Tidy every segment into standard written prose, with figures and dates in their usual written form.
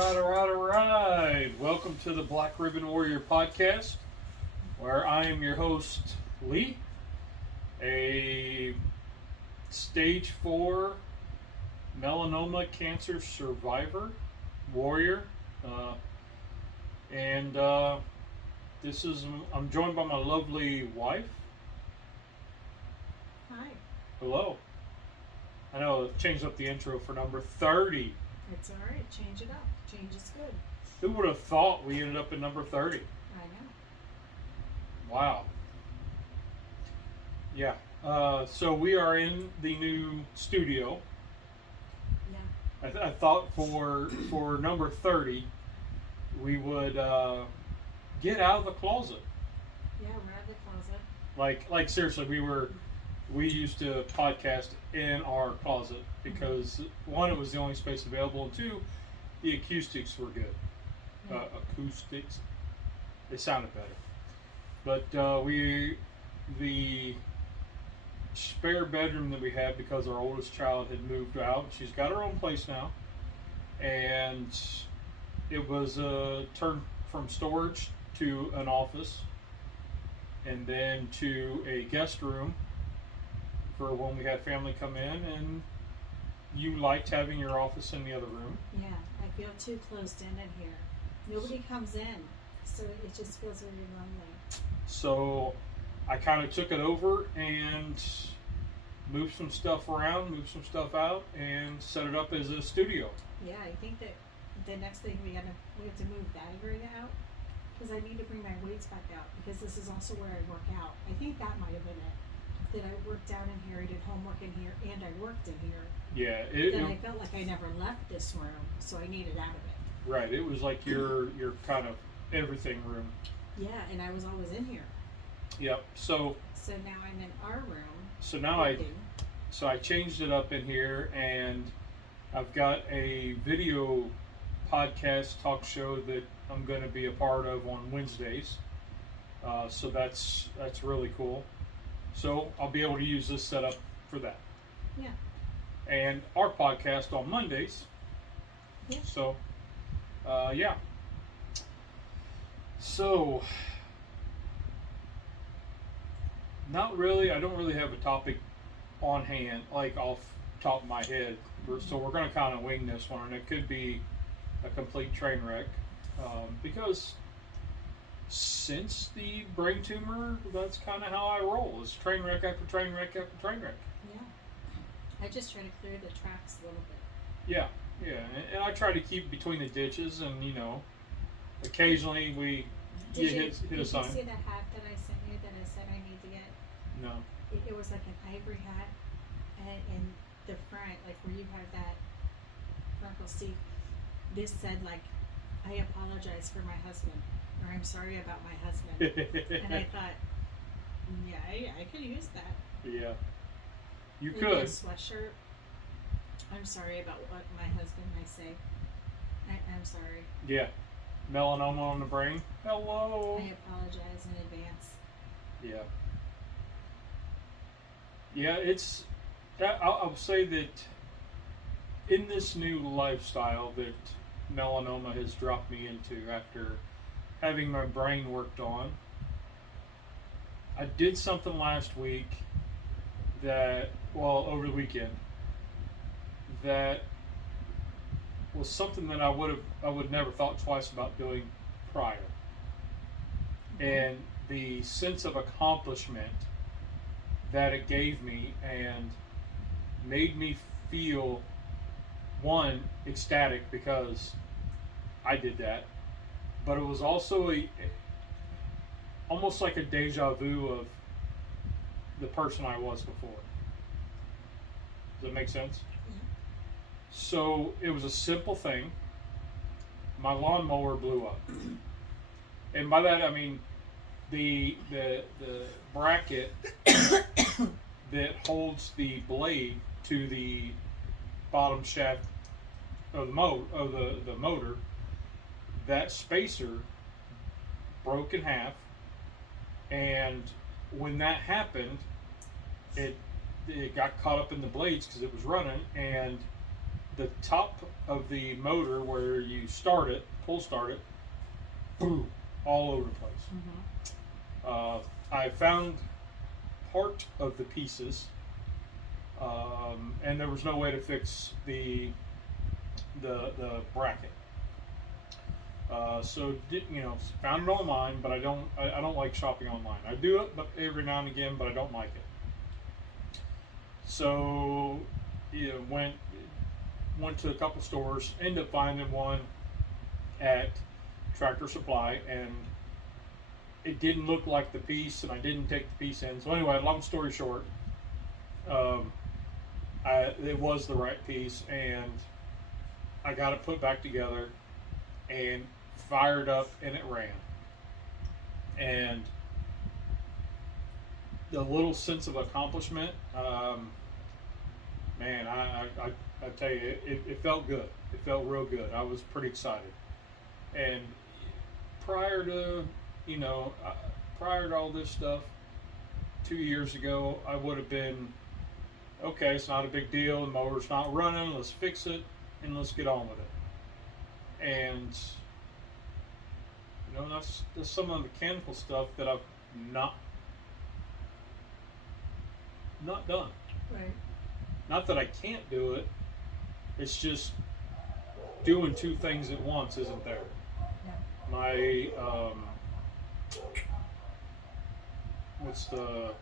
all right. Welcome to the Black Ribbon Warrior podcast, where I am your host, Lee, a stage 4 melanoma cancer survivor, warrior, and I'm joined by my lovely wife. Hi. Hello. I know I've changed up the intro for number 30. It's alright, change it up. Change is good. Who would have thought we ended up at number 30? I know. Wow. Yeah. So we are in the new studio. Yeah. I thought for number 30, we would get out of the closet. Yeah, we're out of the closet. Like seriously, we used to podcast in our closet because one, it was the only space available, and two, the acoustics were good. Yeah. Acoustics, they sounded better. But the spare bedroom that we had, because our oldest child had moved out, she's got her own place now, and it was turned from storage to an office, and then to a guest room for when we had family come in, and you liked having your office in the other room. Yeah, I feel too closed in here. Nobody comes in, so it just feels really lonely. So I kind of took it over and moved some stuff around, moved some stuff out, and set it up as a studio. Yeah, I think that the next thing we have to move that area out, because I need to bring my weights back out, because this is also where I work out. I think that might have been it. That I worked down in here, I did homework in here, and I worked in here. Yeah. Then I felt like I never left this room, so I needed out of it. Right. It was like your kind of everything room. Yeah, and I was always in here. Yep. So now I'm in our room. So now I changed it up in here, and I've got a video podcast talk show that I'm going to be a part of on Wednesdays. So that's really cool. So I'll be able to use this setup for that. Yeah. And our podcast on Mondays. Yeah. So, yeah. So, not really. I don't really have a topic on hand, like off the top of my head. So we're going to kind of wing this one, and it could be a complete train wreck, because since the brain tumor, that's kind of how I roll. It's train wreck after train wreck after train wreck. Yeah. I just try to clear the tracks a little bit. Yeah, and I try to keep between the ditches, and occasionally we hit a sign. Did you see the hat that I sent you that I said I need to get? No. It was like an ivory hat, and in the front, like where you have that freckle Steve, this said like, "I apologize for my husband," or "I'm sorry about my husband." And I thought, yeah, I could use that. Yeah. You Maybe could. a sweatshirt. I'm sorry about what my husband may say. I'm sorry. Yeah. Melanoma on the brain. Hello. I apologize in advance. Yeah. Yeah, it's. I'll say that in this new lifestyle that melanoma has dropped me into after having my brain worked on, I did something last week over the weekend, that was something that I would never thought twice about doing prior. And the sense of accomplishment that it gave me and made me feel, one, ecstatic because I did that, but it was also almost like a deja vu of the person I was before. Does that make sense? Yeah. So it was a simple thing. My lawnmower blew up, and by that I mean the bracket that holds the blade to the bottom shaft of the motor. That spacer broke in half, and when that happened, it got caught up in the blades because it was running, and the top of the motor where you start it, pull start it, boom, all over the place. I found part of the pieces, and there was no way to fix the bracket. So found it online, but I don't like shopping online. I do it, but every now and again, but I don't like it. So went to a couple stores, ended up finding one at Tractor Supply, and it didn't look like the piece, and I didn't take the piece in. So anyway, long story short, it was the right piece, and I got it put back together and fired up, and it ran. And the little sense of accomplishment, man, I tell you, it felt good. It felt real good. I was pretty excited. And prior to all this stuff, 2 years ago, I would have been, okay, it's not a big deal. The motor's not running. Let's fix it and let's get on with it. And that's some of the mechanical stuff that I've not done. Right. Not that I can't do it. It's just doing two things at once isn't there. Yeah. My what's the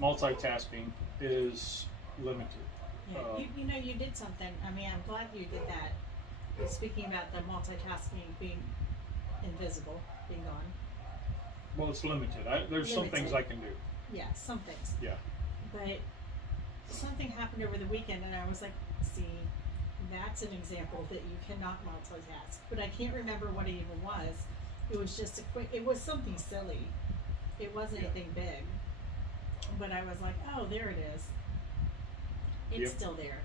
multitasking is limited. Yeah, you did something. I mean, I'm glad you did that. Speaking about the multitasking being invisible, being gone. Well, it's limited. There's some things I can do. Yeah, some things. Yeah. But something happened over the weekend, and I was like, see, that's an example that you cannot multitask. But I can't remember what it even was. It was just it was something silly. It wasn't anything big. But I was like, oh, there it is. It's still there.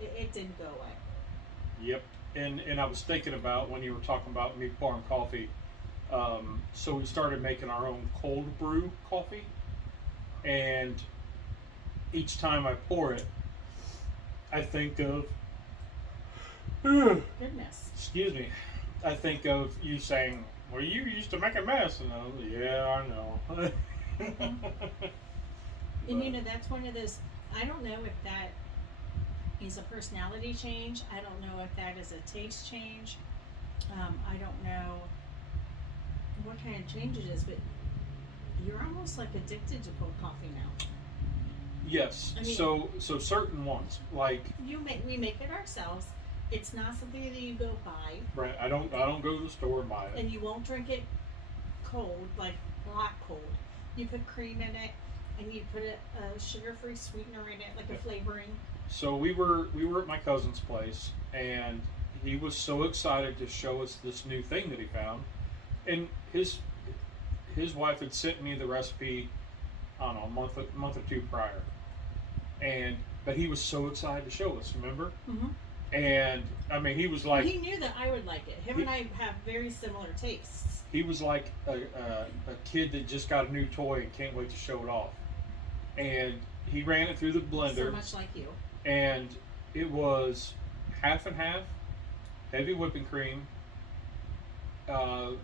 It didn't go away. Yep. And I was thinking about when you were talking about me pouring coffee. So we started making our own cold brew coffee. And each time I pour it, I think of goodness. Excuse me. I think of you saying, "Well, you used to make a mess," and I was like, "Yeah, I know." And that's one of those. I don't know if that is a personality change. I don't know if that is a taste change. I don't know what kind of change it is, but you're almost like addicted to cold coffee now. Yes. I mean, so certain ones, like we make it ourselves. It's not something that you go buy. Right. I don't go to the store and buy it. And you won't drink it cold, like black cold. You put cream in it, and you put a sugar-free sweetener in it, like a flavoring. So we were at my cousin's place, and he was so excited to show us this new thing that he found, and his wife had sent me the recipe, I don't know, a month or two prior, but he was so excited to show us. Remember? Mm-hmm. And I mean, he was like, he knew that I would like it. Him and I have very similar tastes. He was like a kid that just got a new toy and can't wait to show it off. And he ran it through the blender. So much like you. And it was half and half, heavy whipping cream, coffee,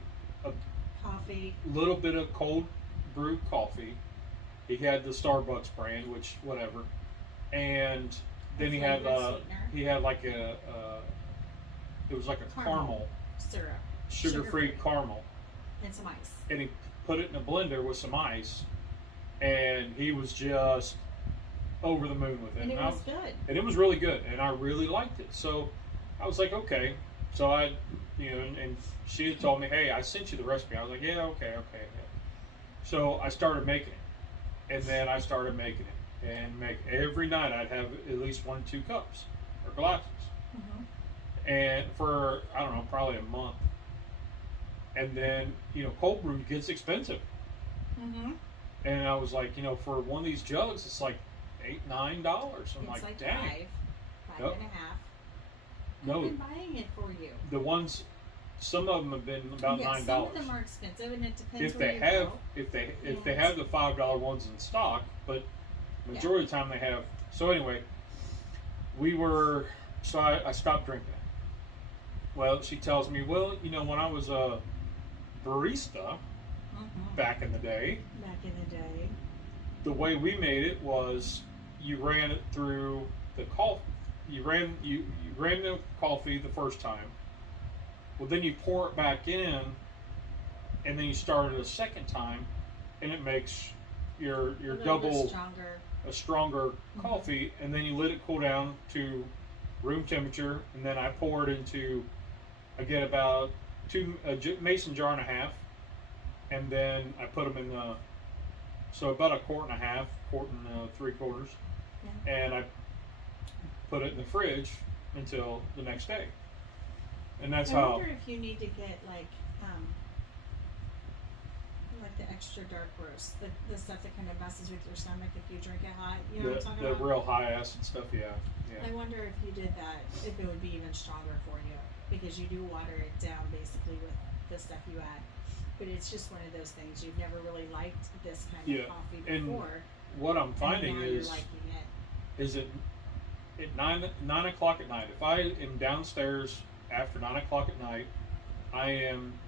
little bit of cold brew coffee. He had the Starbucks brand, which whatever, and then he had like it was like a caramel syrup, sugar-free caramel, and some ice. And he put it in a blender with some ice, and he was just over the moon with it. And it was good. And it was really good, and I really liked it. So I was like, okay. So I, and she had told me, hey, I sent you the recipe. I was like, yeah, okay. So I started making it, and then I started making it, and every night I'd have at least 1 or 2 cups or glasses, and for I don't know, probably a month. And then cold brew gets expensive, and I was like, for one of these jugs, it's like $8-9. I'm like, dang. Five and a half. No, I've been buying it for you. The ones, some of them have been about $9. Some of them are expensive, and it depends. If they have the $5 ones in stock, but majority of the time they have. So anyway, we were So I stopped drinking it. Well, she tells me, well, you know, when I was a barista back in the day, the way we made it was you ran it through the coffee. You ran the coffee the first time. Well, then you pour it back in, and then you start it a second time, and it makes your double a stronger coffee, and then you let it cool down to room temperature, and then I pour it into, I get about a mason jar and a half, and then I put them in so about a quart and a half, quart and 3/4, and I put it in the fridge until the next day. And that's how. I wonder if you need to get like the extra dark roast, the stuff that kind of messes with your stomach if you drink it hot. You know what I'm talking about? The real high acid stuff, yeah. I wonder if you did that, if it would be even stronger for you, because you do water it down basically with the stuff you add. But it's just one of those things. You've never really liked this kind of coffee before. And what I'm finding is at 9 o'clock at night. If I am downstairs after 9 o'clock at night, I am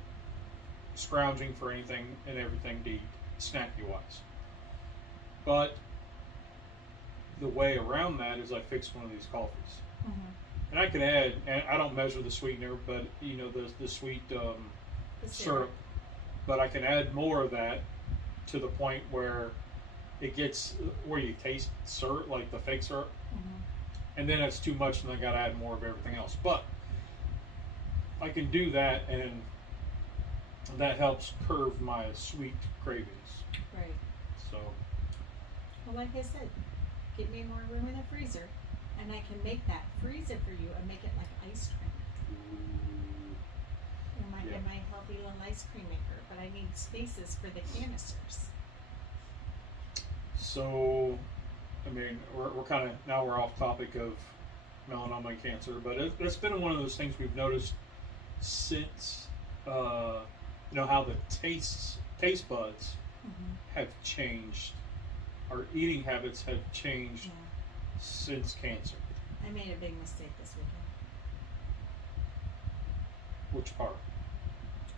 scrounging for anything and everything to eat, snacky wise. But the way around that is I fix one of these coffees, and I can add. And I don't measure the sweetener, but you know the sweet syrup. But I can add more of that to the point where it gets where you taste syrup, like the fake syrup, and then it's too much, and I got to add more of everything else. But I can do that, and that helps curb my sweet cravings. Right. So. Well, like I said, get me more room in the freezer, and I can make that, freeze it for you, and make it like ice cream. In my healthy little ice cream maker, but I need spaces for the canisters. So, I mean, we're kind of, now we're off topic of melanoma and cancer, but it's been one of those things we've noticed since, you know, how the taste buds have changed. Our eating habits have changed since cancer. I made a big mistake this weekend. Which part?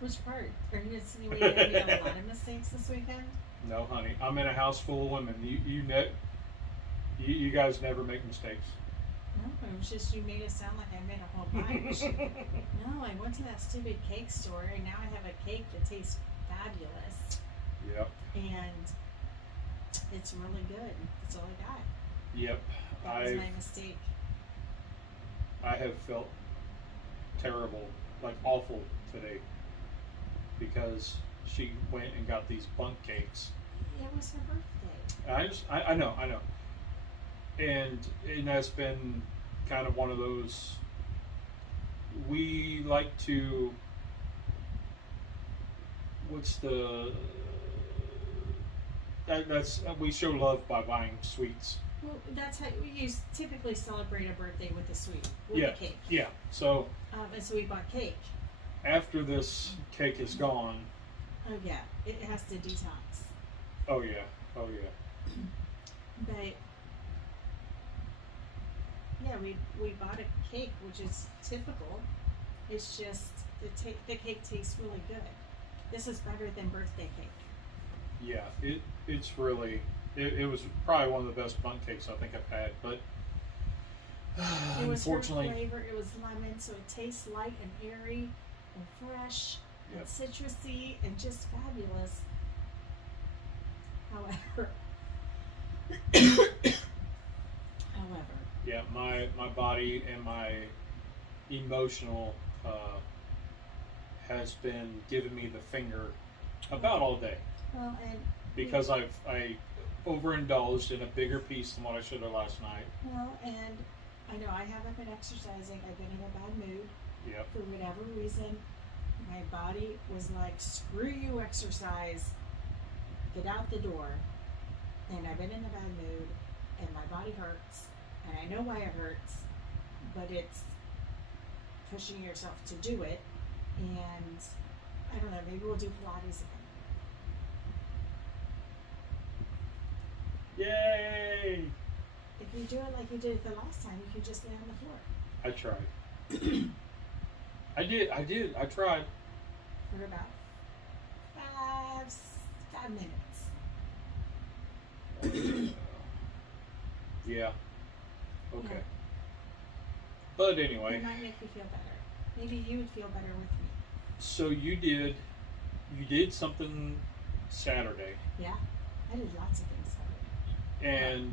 Which part? Are you insinuating I made a lot of mistakes this weekend? No, honey. I'm in a house full of women. You guys never make mistakes. No, it was just you made it sound like I made a whole bunch. No, I went to that stupid cake store, and now I have a cake that tastes fabulous. Yep. And it's really good. That's all I got. Yep. That was my mistake. I have felt terrible, like awful today, because she went and got these bunk cakes. It was her birthday. I know. And that's been kind of one of those, we like to, we show love by buying sweets. Well, that's how you typically celebrate a birthday with a sweet, with a cake. Yeah, so. And so we bought cake. After this cake is gone. Oh yeah, it has to detox. Oh yeah. But yeah, we bought a cake, which is typical. It's just the cake tastes really good. This is better than birthday cake. Yeah, it's really it was probably one of the best bundt cakes I think I've had, but it was unfortunately, her flavor. It was lemon, so it tastes light and airy and fresh and citrusy and just fabulous. However, yeah, my body and my emotional has been giving me the finger about all day. Well, and because I overindulged in a bigger piece than what I should have last night. Well, and I know I haven't been exercising. I've been in a bad mood. Yep. For whatever reason, my body was like, "Screw you, exercise. Get out the door." And I've been in a bad mood, and my body hurts, and I know why it hurts, but it's pushing yourself to do it. And I don't know, maybe we'll do Pilates again. Yay! If you do it like you did it the last time, you could just lay on the floor. I tried. I did. I tried. For about 5 minutes. Yeah. Okay. Yeah. But anyway. It might make you feel better. Maybe you would feel better with me. So you did something Saturday. Yeah. I did lots of things Saturday.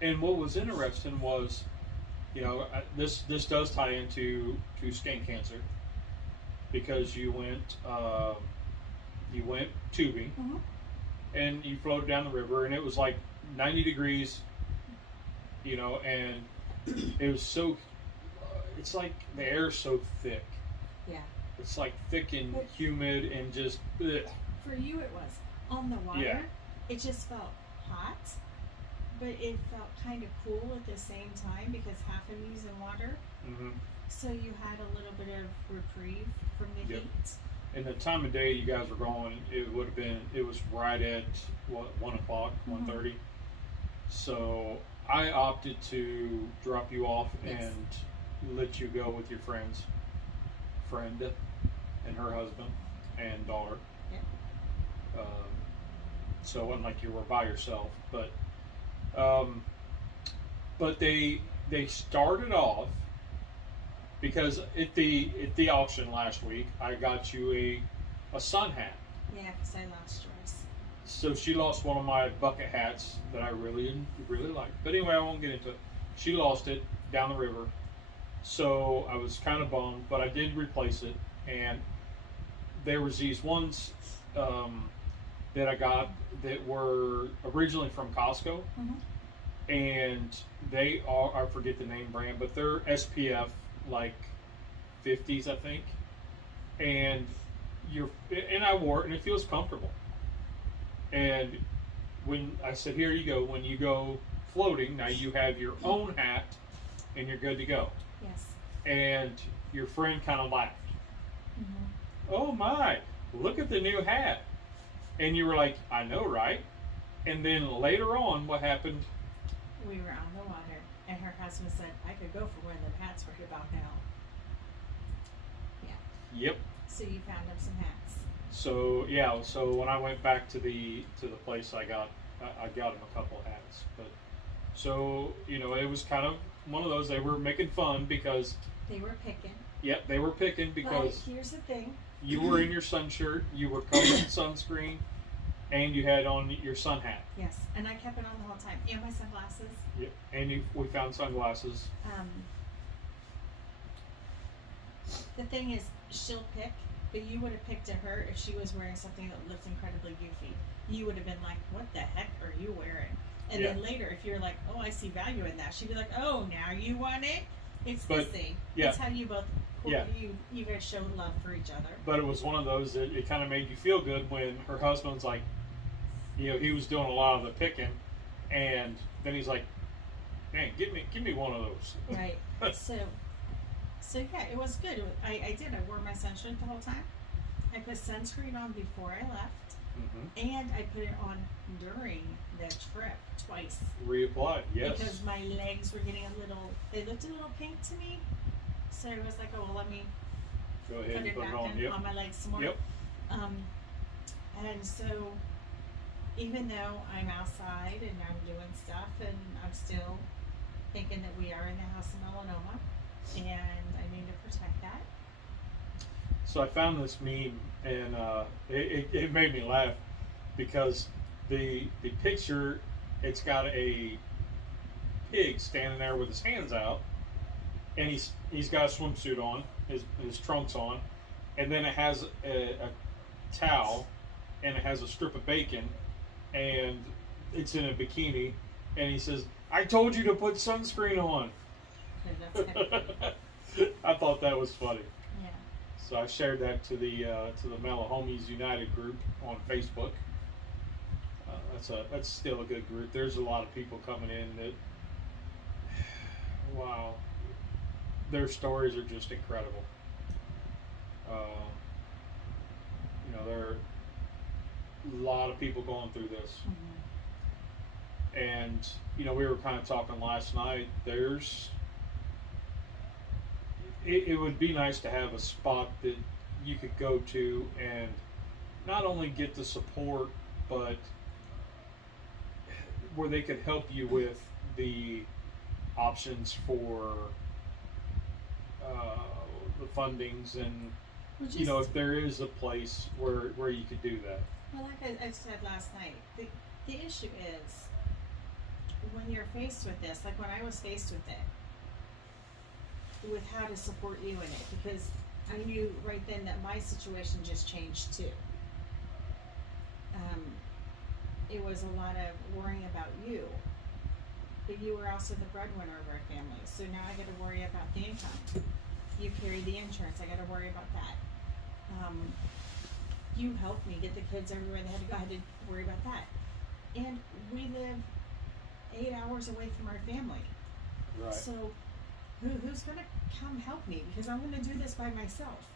And what was interesting was, this does tie into skin cancer, because you went tubing, Mm-hmm. and you floated down the river, and it was like 90 degrees, and it was so, it's like the air is so thick. Yeah. It's like thick and humid and just, ugh. For you it was. On the water, Yeah. it just felt hot, but it felt kind of cool at the same time because half of me's in water. Mm-hmm. So you had a little bit of reprieve from the Yep. heat. And the time of day you guys were going, it was right at 1 o'clock, 1:30. So I opted to drop you off and let you go with your friend and her husband and daughter. Yep. So it wasn't like you were by yourself, but they started off, because at the auction last week I got you a sun hat. Yeah, because I lost yours. So she lost one of my bucket hats that I really liked. But anyway, I won't get into it. She lost it down the river, so I was kind of bummed, but I did replace it. And there was these ones that I got that were originally from Costco, Mm-hmm. and they are, I forget the name brand, but they're SPF like 50s, I think. And I wore it, and it feels comfortable. And when I said, here you go, when you go floating, now you have your own hat and you're good to go. Yes. And your friend kind of laughed. Mm-hmm. Oh my, look at the new hat. And you were like, I know, right? And then later on, what happened? We were on the water, and her husband said, I could go for one of them hats for about now. Yeah. Yep. So you found him some hats. So yeah, so when I went back to the place, I got him a couple hats. But so it was kind of one of those, they were making fun because They were picking. Yep, they were picking because But here's the thing. you were in your sun shirt, you were covered in sunscreen, and you had on your sun hat. Yes, and I kept it on the whole time. And my sunglasses. Yep, and we found sunglasses. The thing is, she'll pick, but you would have picked to her if she was wearing something that looked incredibly goofy. You would have been like, what the heck are you wearing? And then later, if you're like, oh, I see value in that, she'd be like, oh, now you want it? It's the same. Yeah. That's how you both, Yeah. you guys showed love for each other. But it was one of those that it kind of made you feel good when her husband's like, he was doing a lot of the picking, and then he's like, man, give me one of those. Right. So yeah, it was good. I did. I wore my sunshirt the whole time. I put sunscreen on before I left, Mm-hmm. and I put it on during the trip twice. Reapplied, yes. Because my legs were getting they looked a little pink to me. So I was like, oh, well, let me Go ahead put and it put back it on. Yep. on my legs some more. Yep. And so even though I'm outside and I'm doing stuff, and I'm still thinking that we are in the house of melanoma, and I need to protect that. So I found this meme, and it made me laugh because the picture, it's got a pig standing there with his hands out, and he's got a swimsuit on, his trunks on, and then it has a towel, and it has a strip of bacon, and it's in a bikini, and he says, I told you to put sunscreen on. Okay, that's kind of funny. I thought that was funny. Yeah. So I shared that to the Homies United group on Facebook. That's still a good group. There's a lot of people coming in that, wow, their stories are just incredible. There are a lot of people going through this. Mm-hmm. And we were kind of talking last night. There's it would be nice to have a spot that you could go to and not only get the support, but where they could help you with the options for the fundings and you know, if there is a place where you could do that. Well, like I said last night, the issue is when you're faced with this, like when I was faced with it, with how to support you in it, because I knew right then that my situation just changed too. It was a lot of worrying about you, but you were also the breadwinner of our family, so now I got to worry about the income. You carry the insurance, I got to worry about that. You helped me get the kids everywhere they had to go. I had to worry about that. And we live 8 hours away from our family. Right. So who's going to come help me? Because I'm going to do this by myself.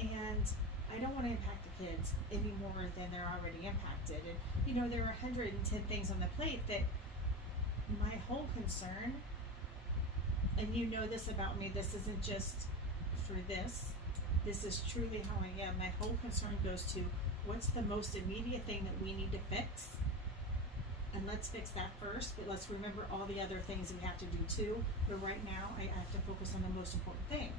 And I don't want to impact the kids any more than they're already impacted. And, you know, there are 110 things on the plate that my whole concern, and you know this about me, this isn't just for this. This is truly how I am. My whole concern goes to what's the most immediate thing that we need to fix? And let's fix that first, but let's remember all the other things we have to do too. But right now, I have to focus on the most important thing.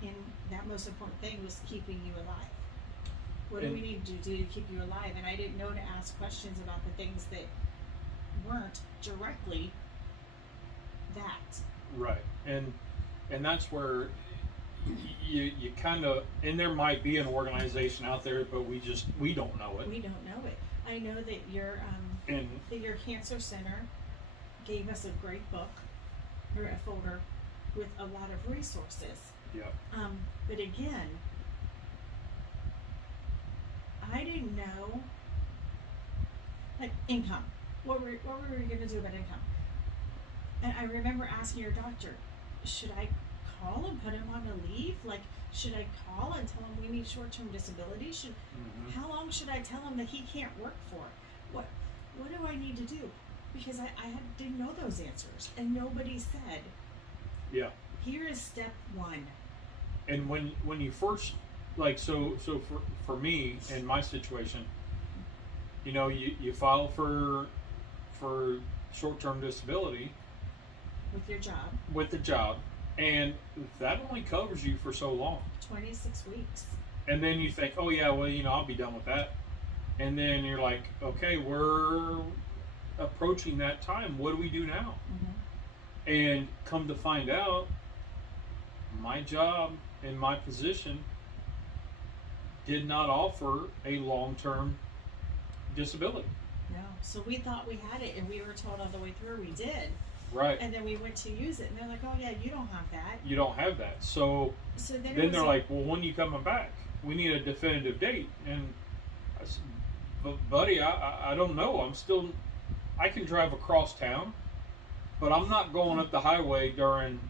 And that most important thing was keeping you alive. What do we need to do to keep you alive? And I didn't know to ask questions about the things that weren't directly that. Right. And that's where you kind of, and there might be an organization out there, but we don't know it. We don't know it. I know that your cancer center gave us a great book or a folder with a lot of resources. Yeah. But again, I didn't know, like, income. What were we going to do about income? And I remember asking your doctor, should I call and put him on a leave? Like, should I call and tell him we need short-term disability? How long should I tell him that he can't work for? What do I need to do? Because I didn't know those answers, and nobody said. Yeah. Here is step one. And when you first, like, so for me in my situation, you know, you file for short-term disability with the job, and that only covers you for so long. 26 weeks. And then you think, oh yeah, well, you know, I'll be done with that. And then you're like, okay, we're approaching that time. What do we do now? Mm-hmm. And come to find out, my job and my position did not offer a long-term disability. No. So we thought we had it, and we were told all the way through we did. Right. And then we went to use it, and they're like, oh yeah, you don't have that. You don't have that. So then they're like, well, when are you coming back? We need a definitive date. And I said, but buddy, I don't know. I can drive across town, but I'm not going up the highway during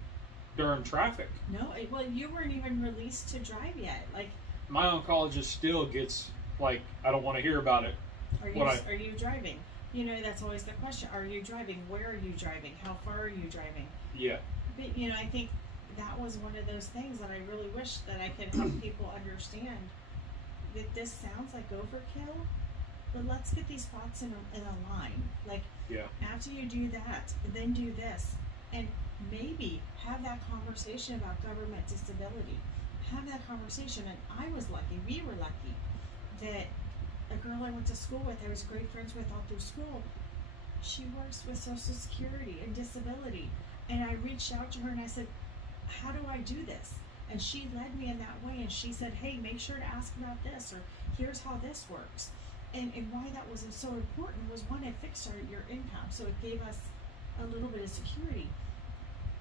traffic. No, well, you weren't even released to drive yet. Like, my oncologist still gets like, I don't want to hear about it. Are you driving? You know, that's always the question. Are you driving? Where are you driving? How far are you driving? Yeah. But, you know, I think that was one of those things that I really wish that I could help people understand. That this sounds like overkill, but let's get these thoughts in a line. Like, yeah. After you do that, then do this. And maybe have that conversation about government disability. Have that conversation. And I was lucky, we were lucky, that a girl I went to school with, I was great friends with all through school, she works with Social Security and disability. And I reached out to her and I said, how do I do this? And she led me in that way, and she said, hey, make sure to ask about this, or here's how this works. And why that was so important was, one, it fixed your income, so it gave us a little bit of security.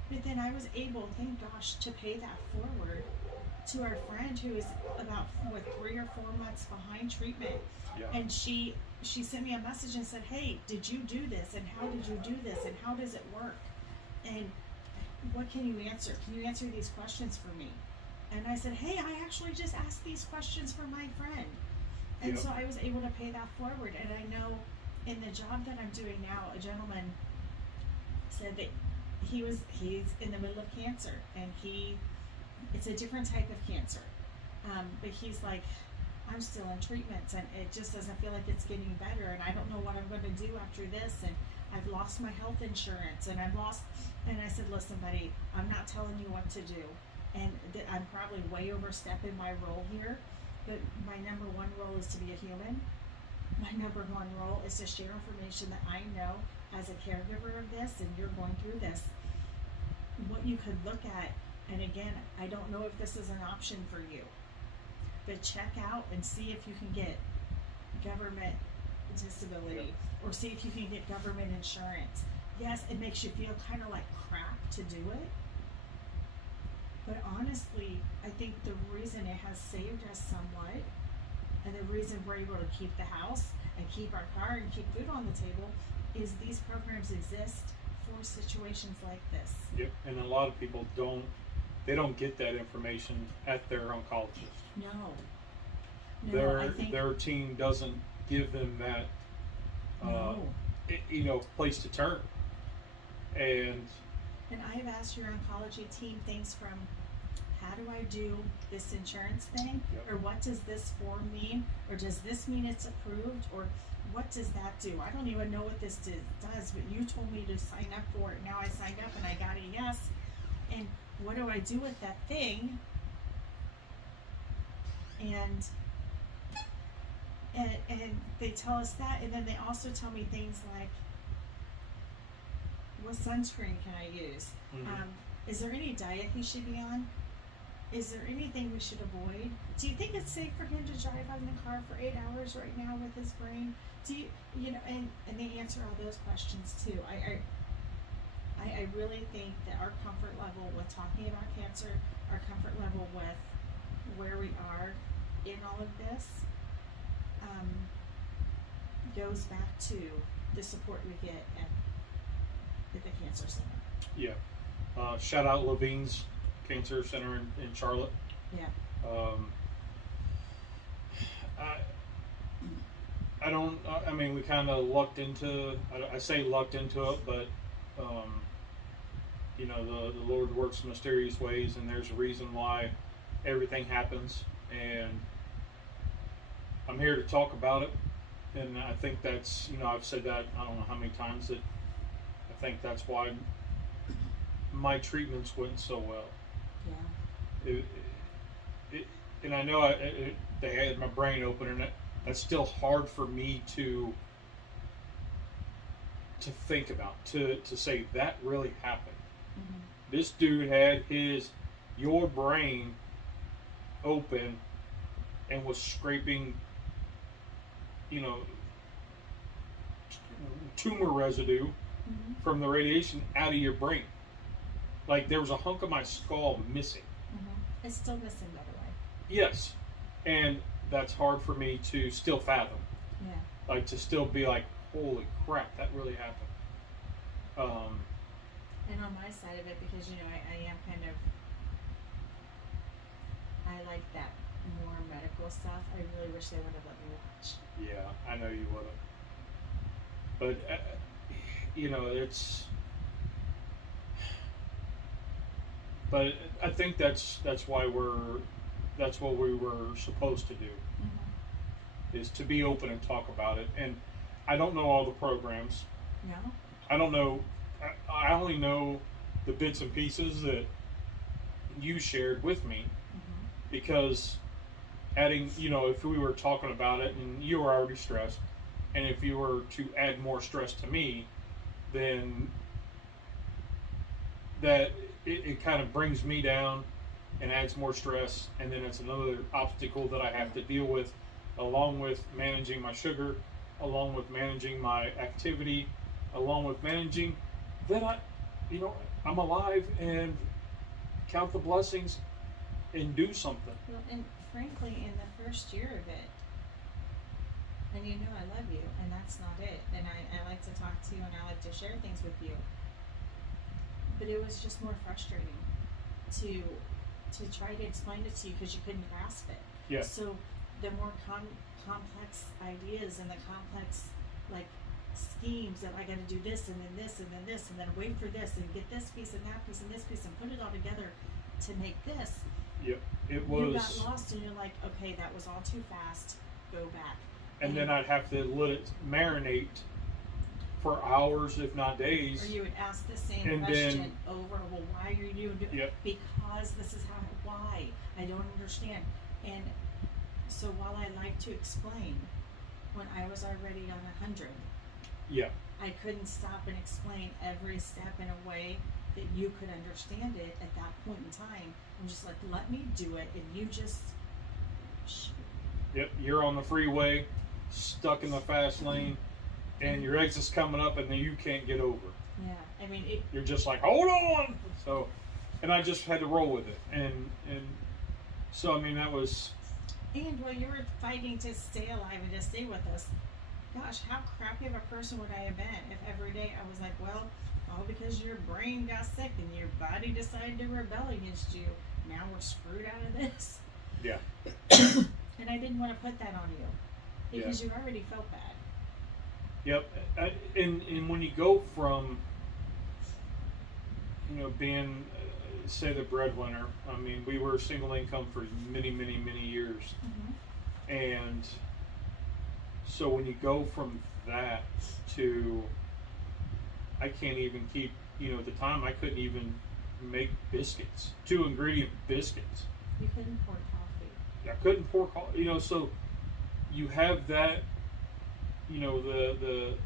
But then I was able, thank gosh, to pay that forward to our friend who is about 3 or 4 months behind treatment. Yeah. And she sent me a message and said, hey, did you do this? And how did you do this? And how does it work? And what can you answer? Can you answer these questions for me? And I said, hey, I actually just asked these questions for my friend. And so I was able to pay that forward. And I know in the job that I'm doing now, a gentleman said that he's in the middle of cancer, and it's a different type of cancer. But he's like, I'm still in treatments, and it just doesn't feel like it's getting better, and I don't know what I'm going to do after this, and I've lost my health insurance, and and I said, listen, buddy, I'm not telling you what to do, and I'm probably way overstepping my role here, but my number one role is to be a human. My number one role is to share information that I know as a caregiver of this, and you're going through this. What you could look at, and again, I don't know if this is an option for you, but check out and see if you can get government disability, or see if you can get government insurance. Yes, it makes you feel kind of like crap to do it, but honestly, I think the reason it has saved us somewhat, and the reason we're able to keep the house and keep our car and keep food on the table, is these programs exist for situations like this. Yep, and a lot of people don't get that information at their oncologist. No, I think their team doesn't give them that place to turn. And I have asked your oncology team things from, how do I do this insurance thing? Yep. Or what does this form mean? Or does this mean it's approved? Or what does that do? I don't even know what this does, but you told me to sign up for it. Now I signed up and I got a yes. And what do I do with that thing? And they tell us that, and then they also tell me things like, what sunscreen can I use? Mm-hmm. Is there any diet he should be on? Is there anything we should avoid? Do you think it's safe for him to drive on the car for 8 hours right now with his brain? Do you know, and they answer all those questions too. I really think that our comfort level with talking about cancer, our comfort level with where we are in all of this, goes back to the support we get at the Cancer Center. Yeah. Shout out Levine's Cancer Center in Charlotte. Yeah. We kind of lucked into, I say lucked into it, but, the Lord works mysterious ways, and there's a reason why everything happens, and I'm here to talk about it. And I think that's, I've said that I don't know how many times, that I think that's why my treatments went so well. Yeah. And I know they had my brain open, and that's still hard for me to think about, to say that really happened. Mm-hmm. This dude had your brain open and was scraping, tumor residue Mm-hmm. from the radiation out of your brain. Like, there was a hunk of my skull missing. Mm-hmm. It's still missing, by the way. Yes. And that's hard for me to still fathom. Yeah. Like, to still be like, holy crap, that really happened. And on my side of it, because, I am kind of, I like that more medical stuff. I really wish they would have let me watch. Yeah, I know you wouldn't. But, it's... But I think that's what we were supposed to do, Mm-hmm. is to be open and talk about it. And I don't know all the programs. No? I don't know. I only know the bits and pieces that you shared with me, Mm-hmm. because adding, if we were talking about it and you were already stressed, and if you were to add more stress to me, then that it kind of brings me down and adds more stress, and then it's another obstacle that I have to deal with, along with managing my sugar, along with managing my activity, along with managing that I'm alive and count the blessings and do something. Well, and frankly, in the first year of it, and I love you, and that's not it. And I like to talk to you, and I like to share things with you. But it was just more frustrating to try to explain it to you, because you couldn't grasp it. Yeah. So the more complex ideas and the complex, like, schemes of I got to do this and then this and then this and then wait for this and get this piece and that piece and this piece and put it all together to make this. Yep, it was. You got lost and you're like, okay, that was all too fast. Go back. And then I'd have to let it marinate for hours, if not days. Or you would ask the same question over. Well, why are you doing it? Yep. Because this is how. Why? I don't understand. And so while I like to explain, when I was already on 100, yeah, I couldn't stop and explain every step in a way that you could understand it at that point in time. I'm just like, let me do it, and you just. Yep, you're on the freeway, stuck in the fast lane, and your exit's coming up, and then you can't get over. Yeah, I mean, you're just like, hold on. So, and I just had to roll with it, and so I mean that was. And while you were fighting to stay alive and to stay with us, gosh, how crappy of a person would I have been if every day I was like, well, all because your brain got sick and your body decided to rebel against you. Now we're screwed out of this. Yeah. And I didn't want to put that on you because you already felt bad. Yep. And when you go from, being, say, the breadwinner, I mean, we were single income for many, many, many years. Mm-hmm. And so when you go from that to, I can't even keep, at the time I couldn't even make biscuits, 2-ingredient biscuits. You couldn't pour coffee. I couldn't pour coffee, so you have that, the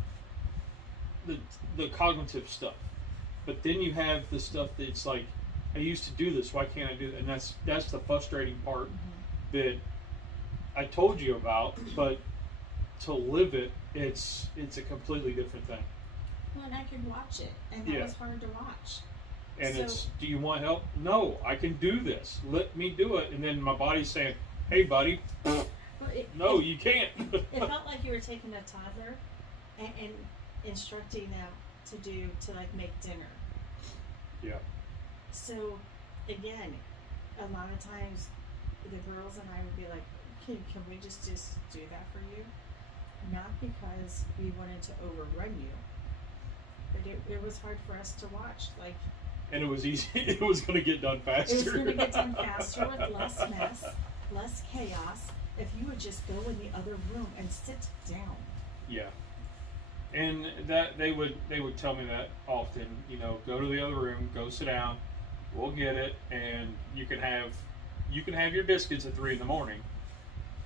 cognitive stuff, but then you have the stuff that's like, I used to do this, why can't I do that? And that's the frustrating part that I told you about, but to live it, it's a completely different thing. Well, and I could watch it, and that was hard to watch. And it's, do you want help? No, I can do this. Let me do it. And then my body's saying, hey, buddy, you can't. It felt like you were taking a toddler and instructing them to make dinner. Yeah. So, again, a lot of times the girls and I would be like, can we just do that for you? Not because we wanted to overrun you, but it was hard for us to watch. And it was easy. It was going to get done faster. It was going to get done faster with less mess, less chaos. If you would just go in the other room and sit down. Yeah. And that they would tell me that often. Go to the other room, go sit down. We'll get it, and you can have your biscuits at 3 a.m,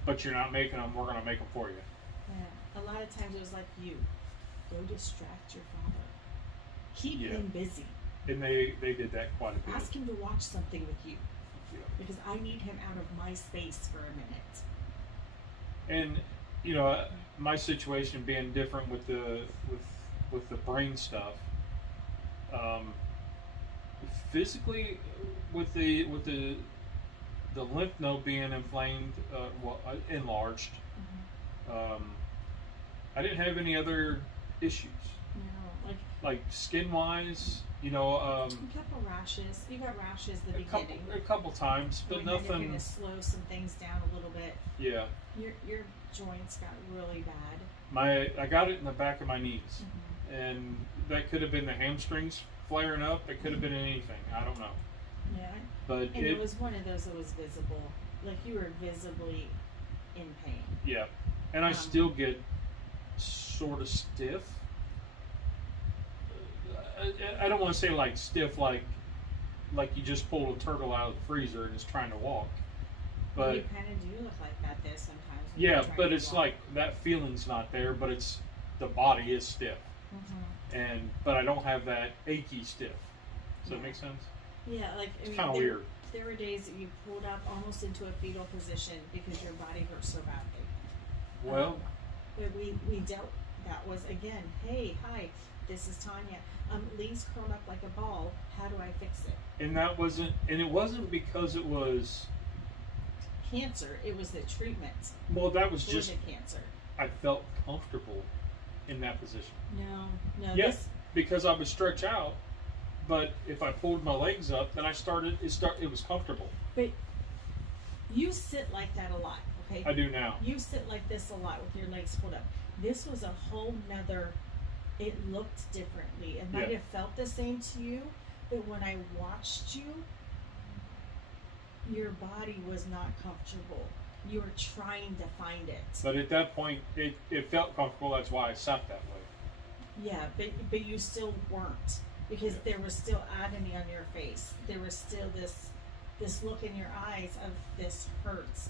but you're not making them. We're going to make them for you. Yeah. A lot of times it was like, you go distract your father. Keep him busy. And they did that quite a bit. Ask him to watch something with you. Yeah. Because I need him out of my space for a minute. And my situation being different with the brain stuff, physically with the lymph node being inflamed, enlarged, I didn't have any other issues. No, like skin wise. A couple rashes. You got rashes at the beginning. A couple times, but nothing. You're going to slow some things down a little bit. Yeah. Your joints got really bad. I got it in the back of my knees, and that could have been the hamstrings flaring up. It could have been anything. I don't know. Yeah. But it was one of those that was visible, like you were visibly in pain. Yeah, and I still get sort of stiff. I don't want to say like stiff, like you just pulled a turtle out of the freezer and is trying to walk. But you kind of do look like that there sometimes. Yeah, but it's like that feeling's not there, but it's the body is stiff, but I don't have that achy stiff. Does that make sense? Yeah, it's kind of weird. There were days that you pulled up almost into a fetal position because your body hurt so badly. Well, but we dealt. That was again. Hey, hi. This is Tanya. Lee's curled up like a ball. How do I fix it? And it wasn't because it was cancer. It was the treatment. Well, that was just the cancer. I felt comfortable in that position. No. Yes, because I would stretch out, but if I pulled my legs up, then it was comfortable. But you sit like that a lot, okay? I do now. You sit like this a lot with your legs pulled up. This was a whole nother it looked differently. It might have felt the same to you, but when I watched you, your body was not comfortable. You were trying to find it. But at that point, it felt comfortable. That's why I sat that way. Yeah, but you still weren't, because there was still agony on your face. There was still this look in your eyes of this hurts,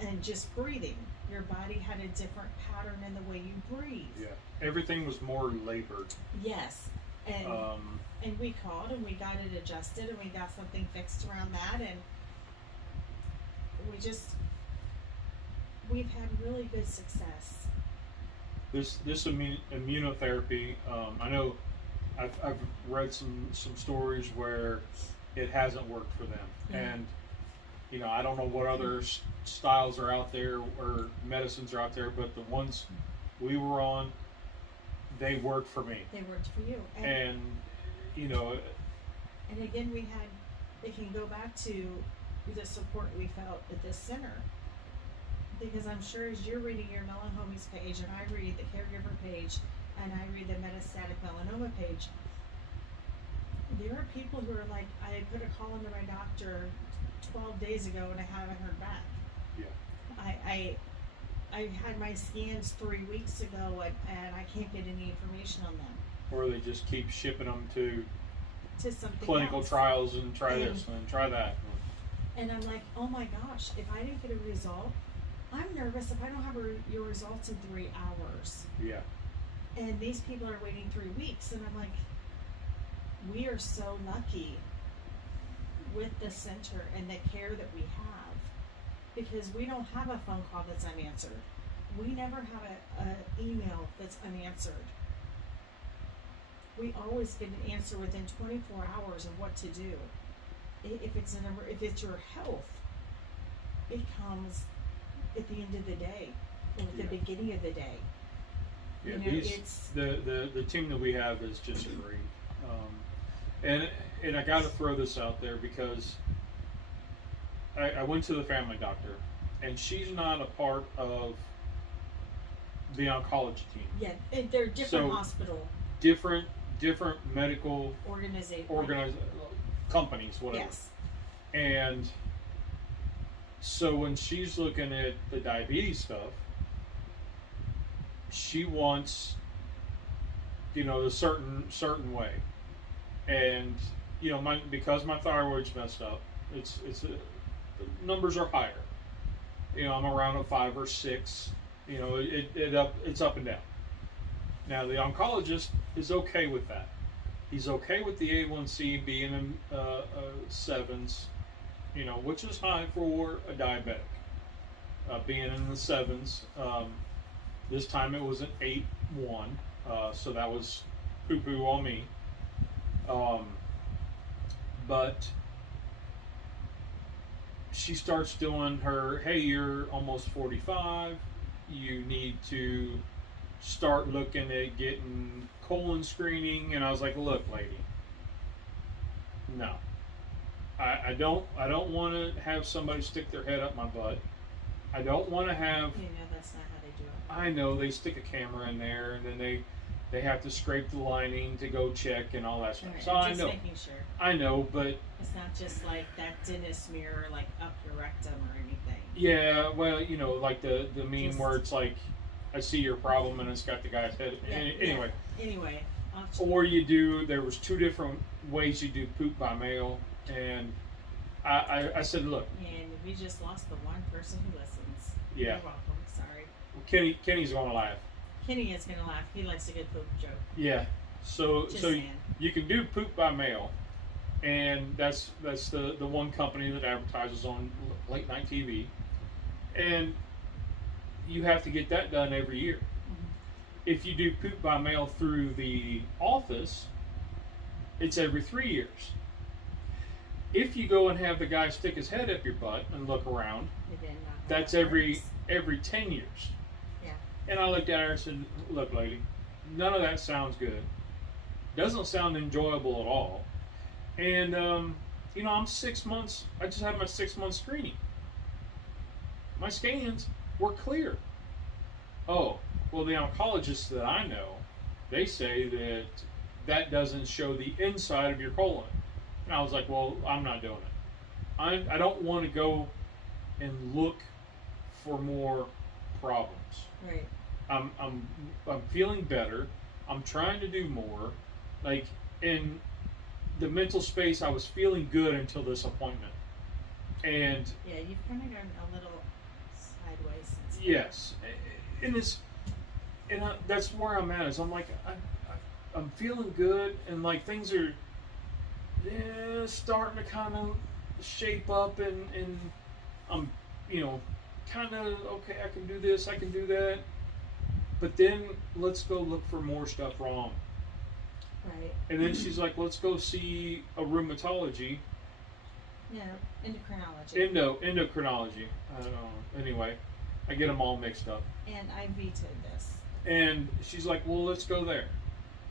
and just breathing. Your body had a different pattern in the way you breathe. Yeah, everything was more labored. Yes, and we called and we got it adjusted and we got something fixed around that, and we've had really good success. This immunotherapy, I know I've read some stories where it hasn't worked for them, and you know, I don't know what other styles are out there or medicines are out there, but the ones we were on, they worked for me. They worked for you, and you know, and again, it can go back to the support we felt at this center. Because I'm sure as you're reading your melanoma page, and I read the caregiver page, and I read the metastatic melanoma page, there are people who are like, I put a call into my doctor 12 days ago and I haven't heard back. Yeah. I had my scans 3 weeks ago and I can't get any information on them. Or they just keep shipping them to something clinical else. trials and try this and try that. And I'm like, oh my gosh, if I didn't get a result, I'm nervous if I don't have your results in 3 hours. Yeah. And these people are waiting 3 weeks, and I'm like, we are so lucky with the center and the care that we have, because we don't have a phone call that's unanswered. We never have an email that's unanswered. We always get an answer within 24 hours of what to do. If it's your health, it comes at the end of the day, or at the beginning of the day. Yeah, you know, it's the team that we have is just great. And I got to throw this out there because I went to the family doctor, and she's not a part of the oncology team. Yeah, they're different hospital. Different medical companies, whatever. Yes. And so when she's looking at the diabetes stuff, she wants, you know, a certain way. And, you know, because my thyroid's messed up, the numbers are higher. You know, I'm around a 5 or 6. You know, it's up and down. Now the oncologist is okay with that. He's okay with the A1C being in 7s, you know, which is high for a diabetic. Being in the 7s. This time it was an 8.1, so that was poo-poo on me. But she starts doing her, hey, you're almost 45. You need to start looking at getting colon screening. And I was like, look, lady, no. I don't want to have somebody stick their head up my butt. I don't want to have... You know, that's not how they do it. I know, they stick a camera in there, and then they have to scrape the lining to go check and all that stuff. Right, so I just know. making sure. I know, but... It's not just like that dentist mirror, like up your rectum or anything. Yeah, well, you know, like the meme where it's like, I see your problem and it's got the guy's head. Yeah, anyway. Yeah. Anyway. Or there was 2 different ways you do poop by mail, and I said, look. And we just lost the one person who listens. Yeah. You're welcome. Sorry. Well, Kenny's going to laugh. Kenny is going to laugh. He likes a good poop joke. Yeah. So saying. You can do poop by mail, and that's the one company that advertises on late night TV, and you have to get that done every year. Mm-hmm. If you do poop by mail through the office, it's every 3 years. If you go and have the guy stick his head up your butt and look around, that's every 10 years. Yeah. And I looked at her and said, look, lady, none of that sounds good. Doesn't sound enjoyable at all. And, you know, I'm 6 months, I just had my 6-month screening. My scans were clear. Oh, well, the oncologists that I know they say that that doesn't show the inside of your colon. And I was like, well, I'm not doing it. I don't want to go and look for more problems. Right. I'm feeling better. I'm trying to do more. Like, in the mental space, I was feeling good until this appointment. And yeah, you've kind of gone a little sideways since then. yes, that's where I'm at. Is I'm like, I'm feeling good, and like things are starting to kind of shape up, and I'm, kind of okay. I can do this, I can do that, but then let's go look for more stuff wrong. Right. And then she's like, let's go see a rheumatology. Yeah, endocrinology. Endocrinology. I don't know. Anyway, I get them all mixed up. And I vetoed this. And she's like, well, let's go there.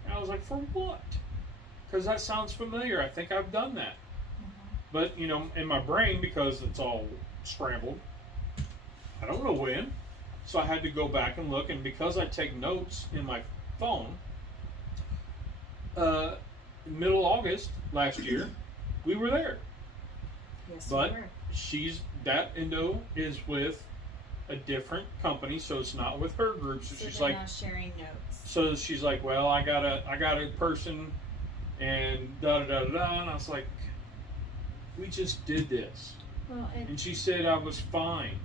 And I was like, for what? Because that sounds familiar. I think I've done that. Mm-hmm. But, in my brain, because it's all scrambled, I don't know when. So I had to go back and look. And because I take notes in my phone, middle August last year, we were there. Yes, But we were. that endo is with a different company, so it's not with her group. So she's they're like, not sharing notes. so she's like, well, I got a person, and da da da da da. And I was like, we just did this. Well, And she said I was fine.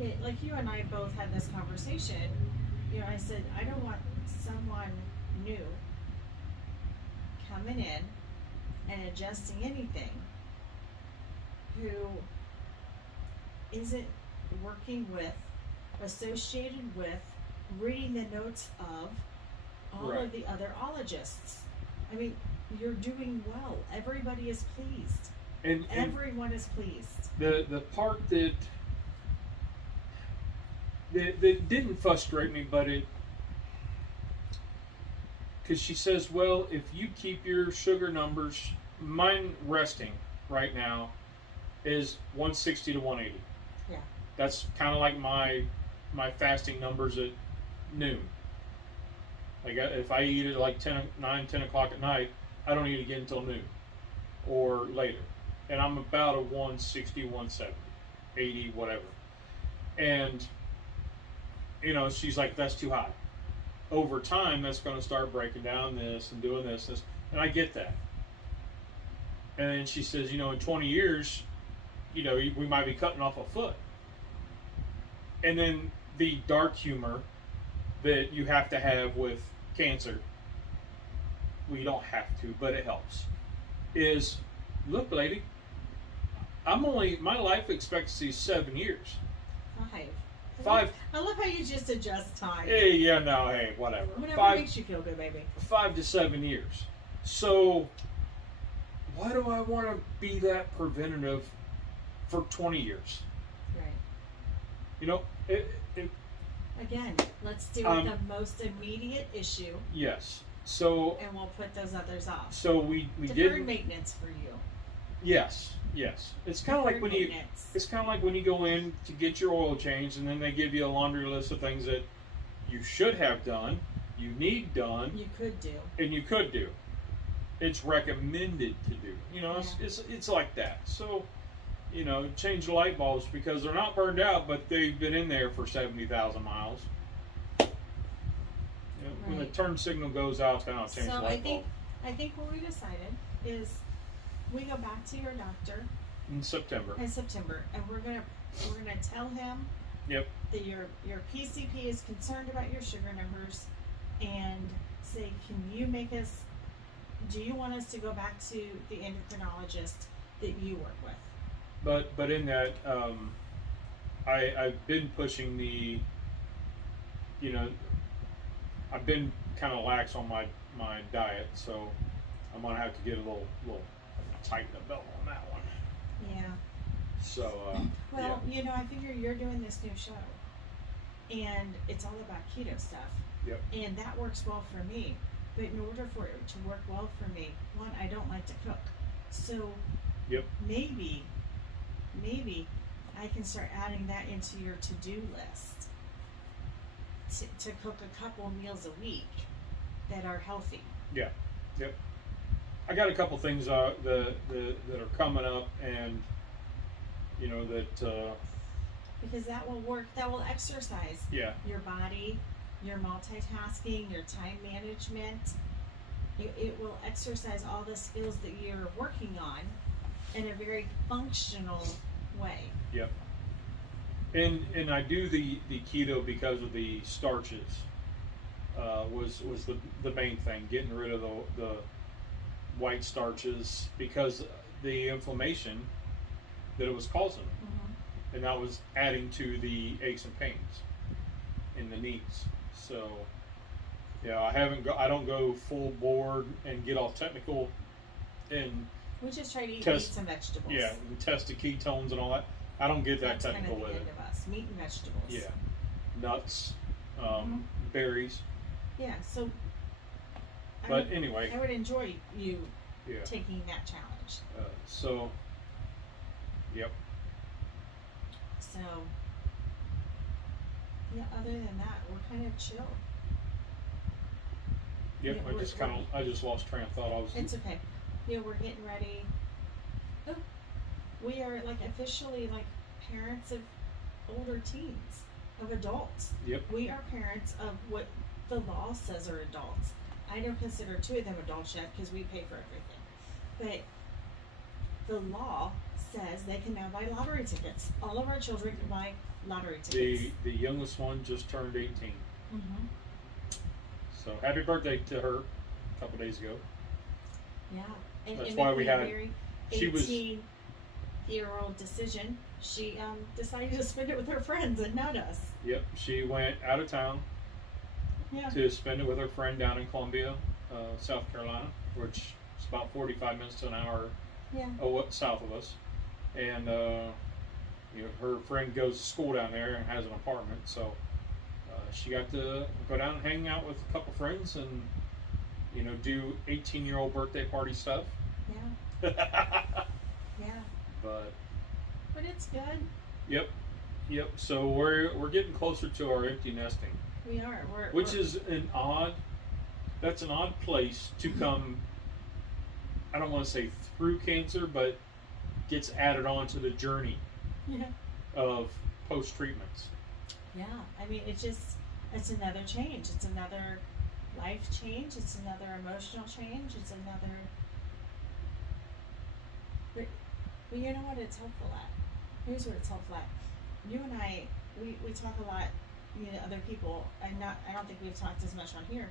yeah, like you and I both had this conversation. I said I don't want someone new coming in and adjusting anything who isn't working with, associated with, reading the notes of all Right. of the other ologists. I mean, you're doing well. Everybody is pleased. And Everyone is pleased. the part that didn't frustrate me, but because she says, well, if you keep your sugar numbers, mine resting right now is 160 to 180. Yeah. That's kind of like my fasting numbers at noon. Like if I eat at like 10 o'clock at night, I don't eat again until noon or later. And I'm about a 160, 170, 80, whatever. And, she's like, that's too high. Over time, that's going to start breaking down this and doing this. And I get that. And then she says, in 20 years, we might be cutting off a foot. And then the dark humor that you have to have with cancer, well, you don't have to, but it helps, is, look, lady, my life expectancy is 7 years. 5. I love how you just adjust time. Hey, whatever. Whatever makes you feel good, baby. 5 to 7 years. So, why do I want to be that preventative for 20 years? Right. Again, let's deal with the most immediate issue. Yes. So. And we'll put those others off. So we Deferred did. maintenance for you. Yes. It's kind of like when you go in to get your oil changed, and then they give you a laundry list of things that you should have done, you need done, you could do, and you could do. It's recommended to do. It's like that. So, change the light bulbs because they're not burned out, but they've been in there for 70,000 miles. When the turn signal goes out, then I'll change the light bulb. I think what we decided is we go back to your doctor in September, and we're gonna tell him that your PCP is concerned about your sugar numbers, and say, do you want us to go back to the endocrinologist that you work with? But in that, I've been pushing I've been kind of lax on my diet, so I'm gonna have to get a little tighten the belt on that one. Yeah. So. I figure you're doing this new show, and it's all about keto stuff. Yep. And that works well for me. But in order for it to work well for me, one, I don't like to cook. So. Yep. Maybe I can start adding that into your to-do list to cook a couple meals a week that are healthy. Yeah. Yep. I got a couple things that are coming up, and you know that. Because that will work. That will exercise Yeah. your body, your multitasking, your time management. It will exercise all the skills that you're working on in a very functional way. Yep. And I do the keto because of the starches. Was the main thing, getting rid of the white starches because the inflammation that it was causing, and that was adding to the aches and pains in the knees. So yeah, I don't go full board and get all technical and we just try to eat meat and vegetables. Yeah, and test the ketones and all that. I don't get that technical kind of with it. Of us. Meat and vegetables. Yeah, nuts, berries. Yeah, so. But anyway, I would enjoy you yeah. taking that challenge. So, yep. So, yeah. Other than that, we're kind of chill. Yep. Yeah, I just lost train of thought. It's okay. Yeah, we're getting ready. Oh, we are like officially like parents of older teens, of adults. Yep. We are parents of what the law says are adults. I don't consider 2 of them adults yet because we pay for everything. But the law says they can now buy lottery tickets. All of our children can buy lottery tickets. The youngest one just turned 18. Mm-hmm. So happy birthday to her a couple days ago. Yeah. And that's it why made we me a had. very She was 18-year-old decision. She decided to spend it with her friends and not us. Yep. She went out of town. Yeah. To spend it with her friend down in Columbia, South Carolina, which is about 45 minutes to an hour south of us. And you know, her friend goes to school down there and has an apartment, so she got to go down and hang out with a couple friends and you know do 18-year-old birthday party stuff. Yeah. Yeah. But it's good. Yep. So we're getting closer to our empty nesting. We are. Which is that's an odd place to come, I don't want to say through cancer, but gets added on to the journey of post-treatments. Yeah, I mean, it's another change. It's another life change. It's another emotional change. It's another, but you know what it's helpful at? Here's what it's helpful at. You and I, we talk a lot. You know, other people, I don't think we've talked as much on here,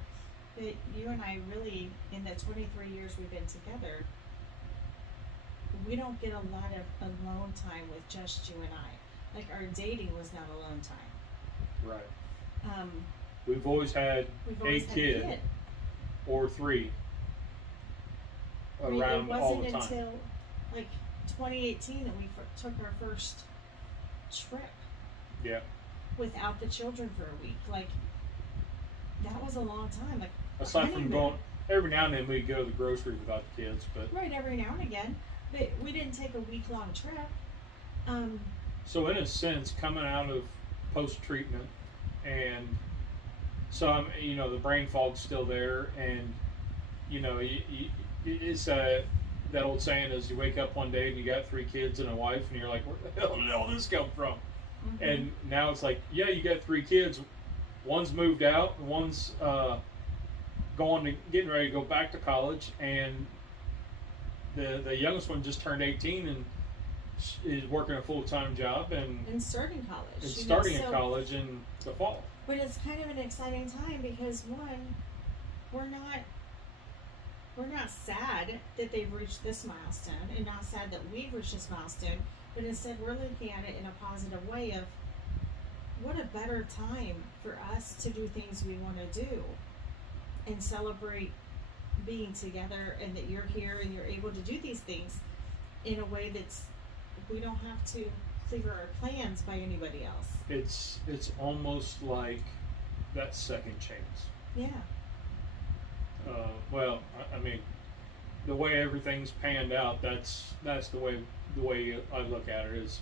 but you and I really, in the 23 years we've been together, we don't get a lot of alone time with just you and I. Like our dating was not alone time. Right. We've always had a kid or 3 around all the time. It wasn't until like 2018 that we took our first trip. Yeah. Without the children for a week, like that was a long time. Like aside from going every now and then, we go to the grocery without the kids, but right every now and again, but we didn't take a week-long trip. So in a sense, coming out of post-treatment, and so you know the brain fog's still there, and you know it's that old saying is you wake up one day and you got 3 kids and a wife, and you're like, where the hell did all this come from? Mm-hmm. And now it's like, yeah, you got 3 kids. One's moved out, and one's getting ready to go back to college, and the youngest one just turned 18 and is working a full-time job and starting college. And starting in college in the fall. But it's kind of an exciting time because one, we're not sad that they've reached this milestone, and not sad that we've reached this milestone. But instead, we're looking at it in a positive way of what a better time for us to do things we want to do and celebrate being together, and that you're here and you're able to do these things in a way that's we don't have to clear our plans by anybody else. It's almost like that second chance. Yeah. Well, I mean, the way everything's panned out, that's the way I look at it is,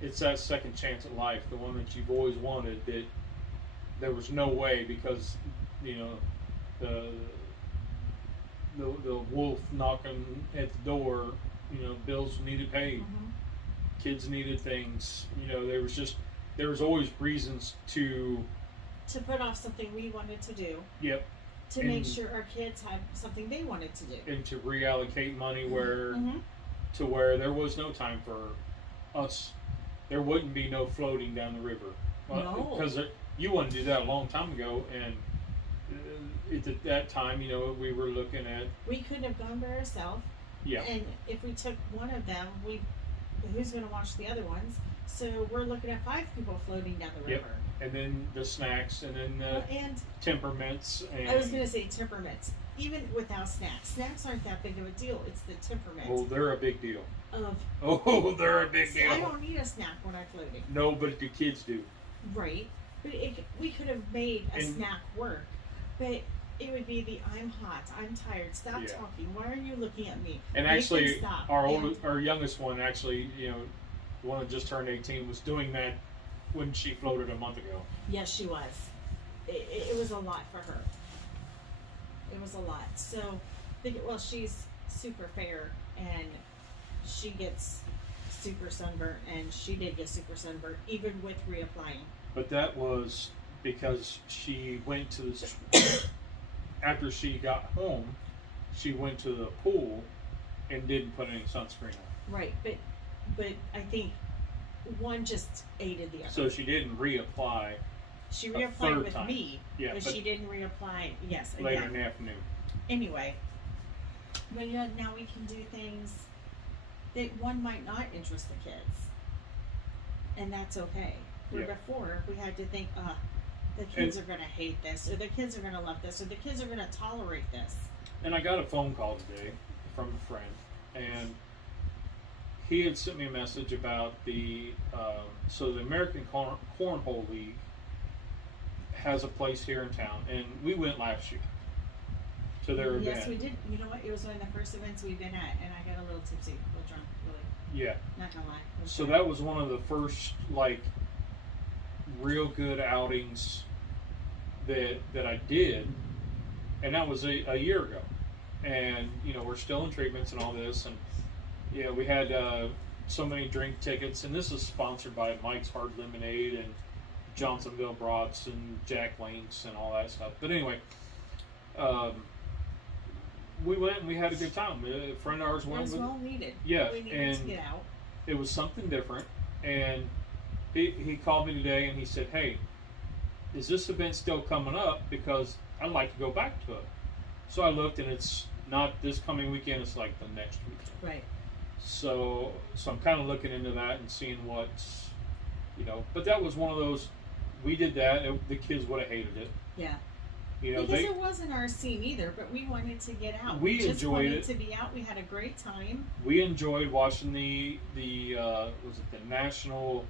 it's that second chance at life, the one that you've always wanted, that there was no way because, you know, the the wolf knocking at the door. You know, bills needed paid, kids needed things. You know, there was always reasons to put off something we wanted to do. Yep. To make sure our kids had something they wanted to do. And to reallocate money where to where there was no time for us. There wouldn't be no floating down the river. No. Because you wanted to do that a long time ago, and at that time, you know, we were looking at... We couldn't have gone by ourselves. Yeah. And if we took one of them, who's going to watch the other ones? So we're looking at 5 people floating down the river. And then the snacks, and then the temperaments. And I was going to say temperaments. Even without snacks. Snacks aren't that big of a deal. It's the temperament. Oh, they're a big deal. They're a big deal. I don't need a snack when I'm floating. No, but the kids do. Right. But we could have made a snack work. But it would be I'm hot, I'm tired, stop talking, why are you looking at me? And actually, our youngest one, actually, you know, the one that just turned 18, was doing that when she floated a month ago. Yes, she was. It was a lot for her. It was a lot. So, well, she's super fair, and she gets super sunburnt, and she did get super sunburnt, even with reapplying. But that was because she went to the... After she got home, she went to the pool and didn't put any sunscreen on. Right, but I think one just aided the other. So she didn't reapply. She reapplied with time. Me, but she didn't reapply. Yes, later in the afternoon. Anyway, but now we can do things that one might not interest the kids, and that's okay. Where before we had to think, the kids are going to hate this, or the kids are going to love this, or the kids are going to tolerate this. And I got a phone call today from a friend, and he had sent me a message about the American Cornhole League has a place here in town, and we went last year to their event. Yes, we did. You know what? It was one of the first events we've been at, and I got a little tipsy, a little drunk, really. Yeah. Not gonna lie. So that was one of the first, like, real good outings that I did, and that was a year ago. And you know, we're still in treatments and all this, and yeah, we had so many drink tickets, and this is sponsored by Mike's Hard Lemonade and Johnsonville Brats and Jack Links and all that stuff. But anyway, we went and we had a good time. A friend of ours went. It was well needed. Yeah, we needed to get out. It was something different, and he called me today and he said, "Hey, is this event still coming up? Because I'd like to go back to it." So I looked, and it's not this coming weekend. It's like the next weekend. Right. So I'm kind of looking into that and seeing what's, you know. But that was one of those. We did that. The kids would have hated it. Yeah. You know, because it wasn't our scene either, but we wanted to get out. We just enjoyed wanted it. to be out. We had a great time. We enjoyed watching the was it the National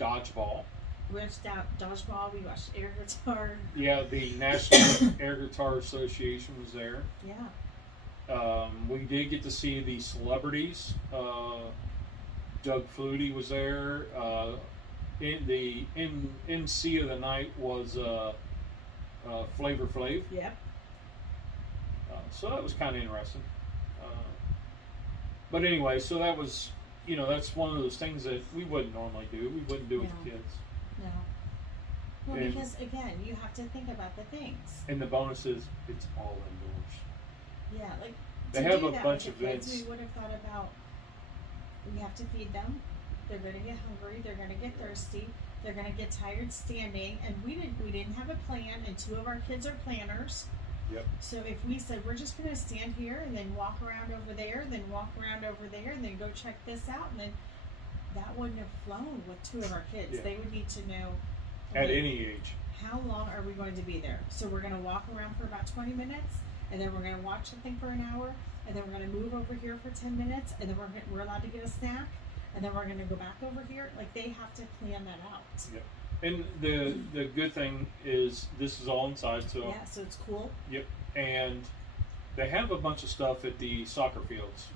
Dodgeball? We watched dodgeball. We watched air guitar. Yeah, the National Air Guitar Association was there. Yeah. We did get to see the celebrities. Doug Flutie was there. In the MC of the night was Flavor Flav. Yep. So that was kind of interesting. But anyway, so that was, you know, that's one of those things that we wouldn't normally do. We wouldn't do with the kids. No. Well, because again, you have to think about the things. And the bonus is it's all indoors. Yeah, like they have a bunch of events. We would have thought about. We have to feed them. They're going to get hungry. They're going to get thirsty. They're going to get tired standing. And we didn't have a plan. And 2 of our kids are planners. Yep. So if we said we're just going to stand here and then walk around over there, then walk around over there, and then go check this out, and then that wouldn't have flown with 2 of our kids. Yeah. They would need to know. At any age. How long are we going to be there? So we're going to walk around for about 20 minutes, and then we're going to watch something for an hour, and then we're going to move over here for 10 minutes, and then we're allowed to get a snack, and then we're going to go back over here. Like, they have to plan that out. Yep. And the good thing is this is all inside, so yeah, so it's cool. Yep. And they have a bunch of stuff at the soccer fields.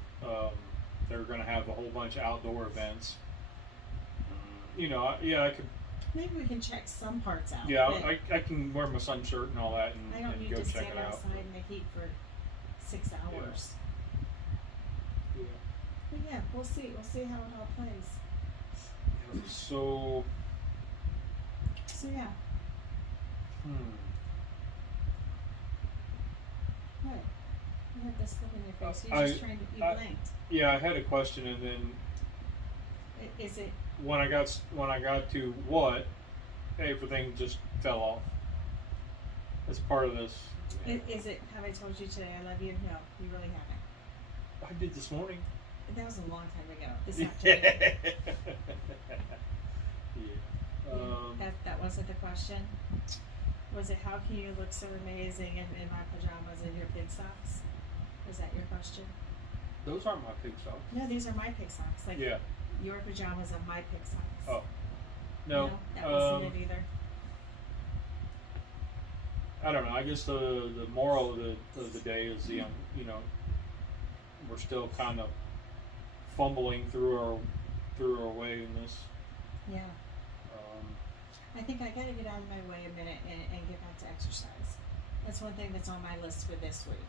They're going to have a whole bunch of outdoor events. You know, yeah, I could Maybe we can check some parts out. Yeah, I can wear my sun shirt and all that and, I don't need go to check stand it out. outside in the heat for 6 hours. Yeah. But yeah, we'll see. We'll see how it all plays. Yeah. So yeah. What? You have this look in your face. You're just trying to. You blinked. Yeah, I had a question, and then. Is it? When I got to what, everything just fell off. That's part of this. Is it? Have I told you today I love you? No, you really haven't. I did this morning. That was a long time ago. This afternoon. Yeah. That wasn't the question. Was it how can you look so amazing in my pajamas and your pig socks? Was that your question? Those aren't my pig socks. No, these are my pig socks. Like yeah. Your pajamas are my pig socks. Oh. No. That wasn't it either. I don't know. I guess the moral of the day is we're still kind of fumbling through our way in this. Yeah. I think I gotta get out of my way a minute and get back to exercise. That's one thing that's on my list for this week.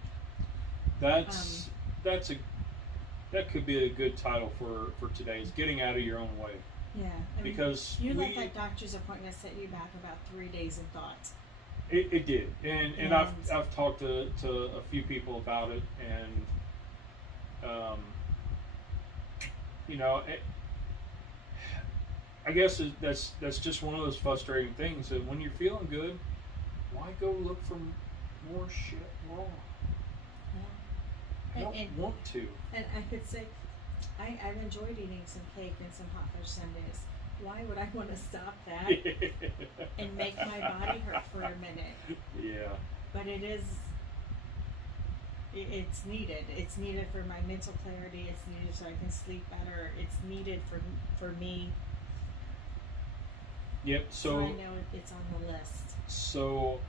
That could be a good title for today. Is getting out of your own way. Yeah. Because you let that doctor's appointment set you back about 3 days in thought. It did, and I've talked to a few people about it, and I guess that's just one of those frustrating things. That when you're feeling good, why go look for more shit wrong? Yeah. I don't want to. And I could say, I've enjoyed eating some cake and some hot fudge sundaes. Why would I want to stop that and make my body hurt for a minute? Yeah. But it's needed. It's needed for my mental clarity. It's needed so I can sleep better. It's needed for me. Yep. So I know it's on the list. So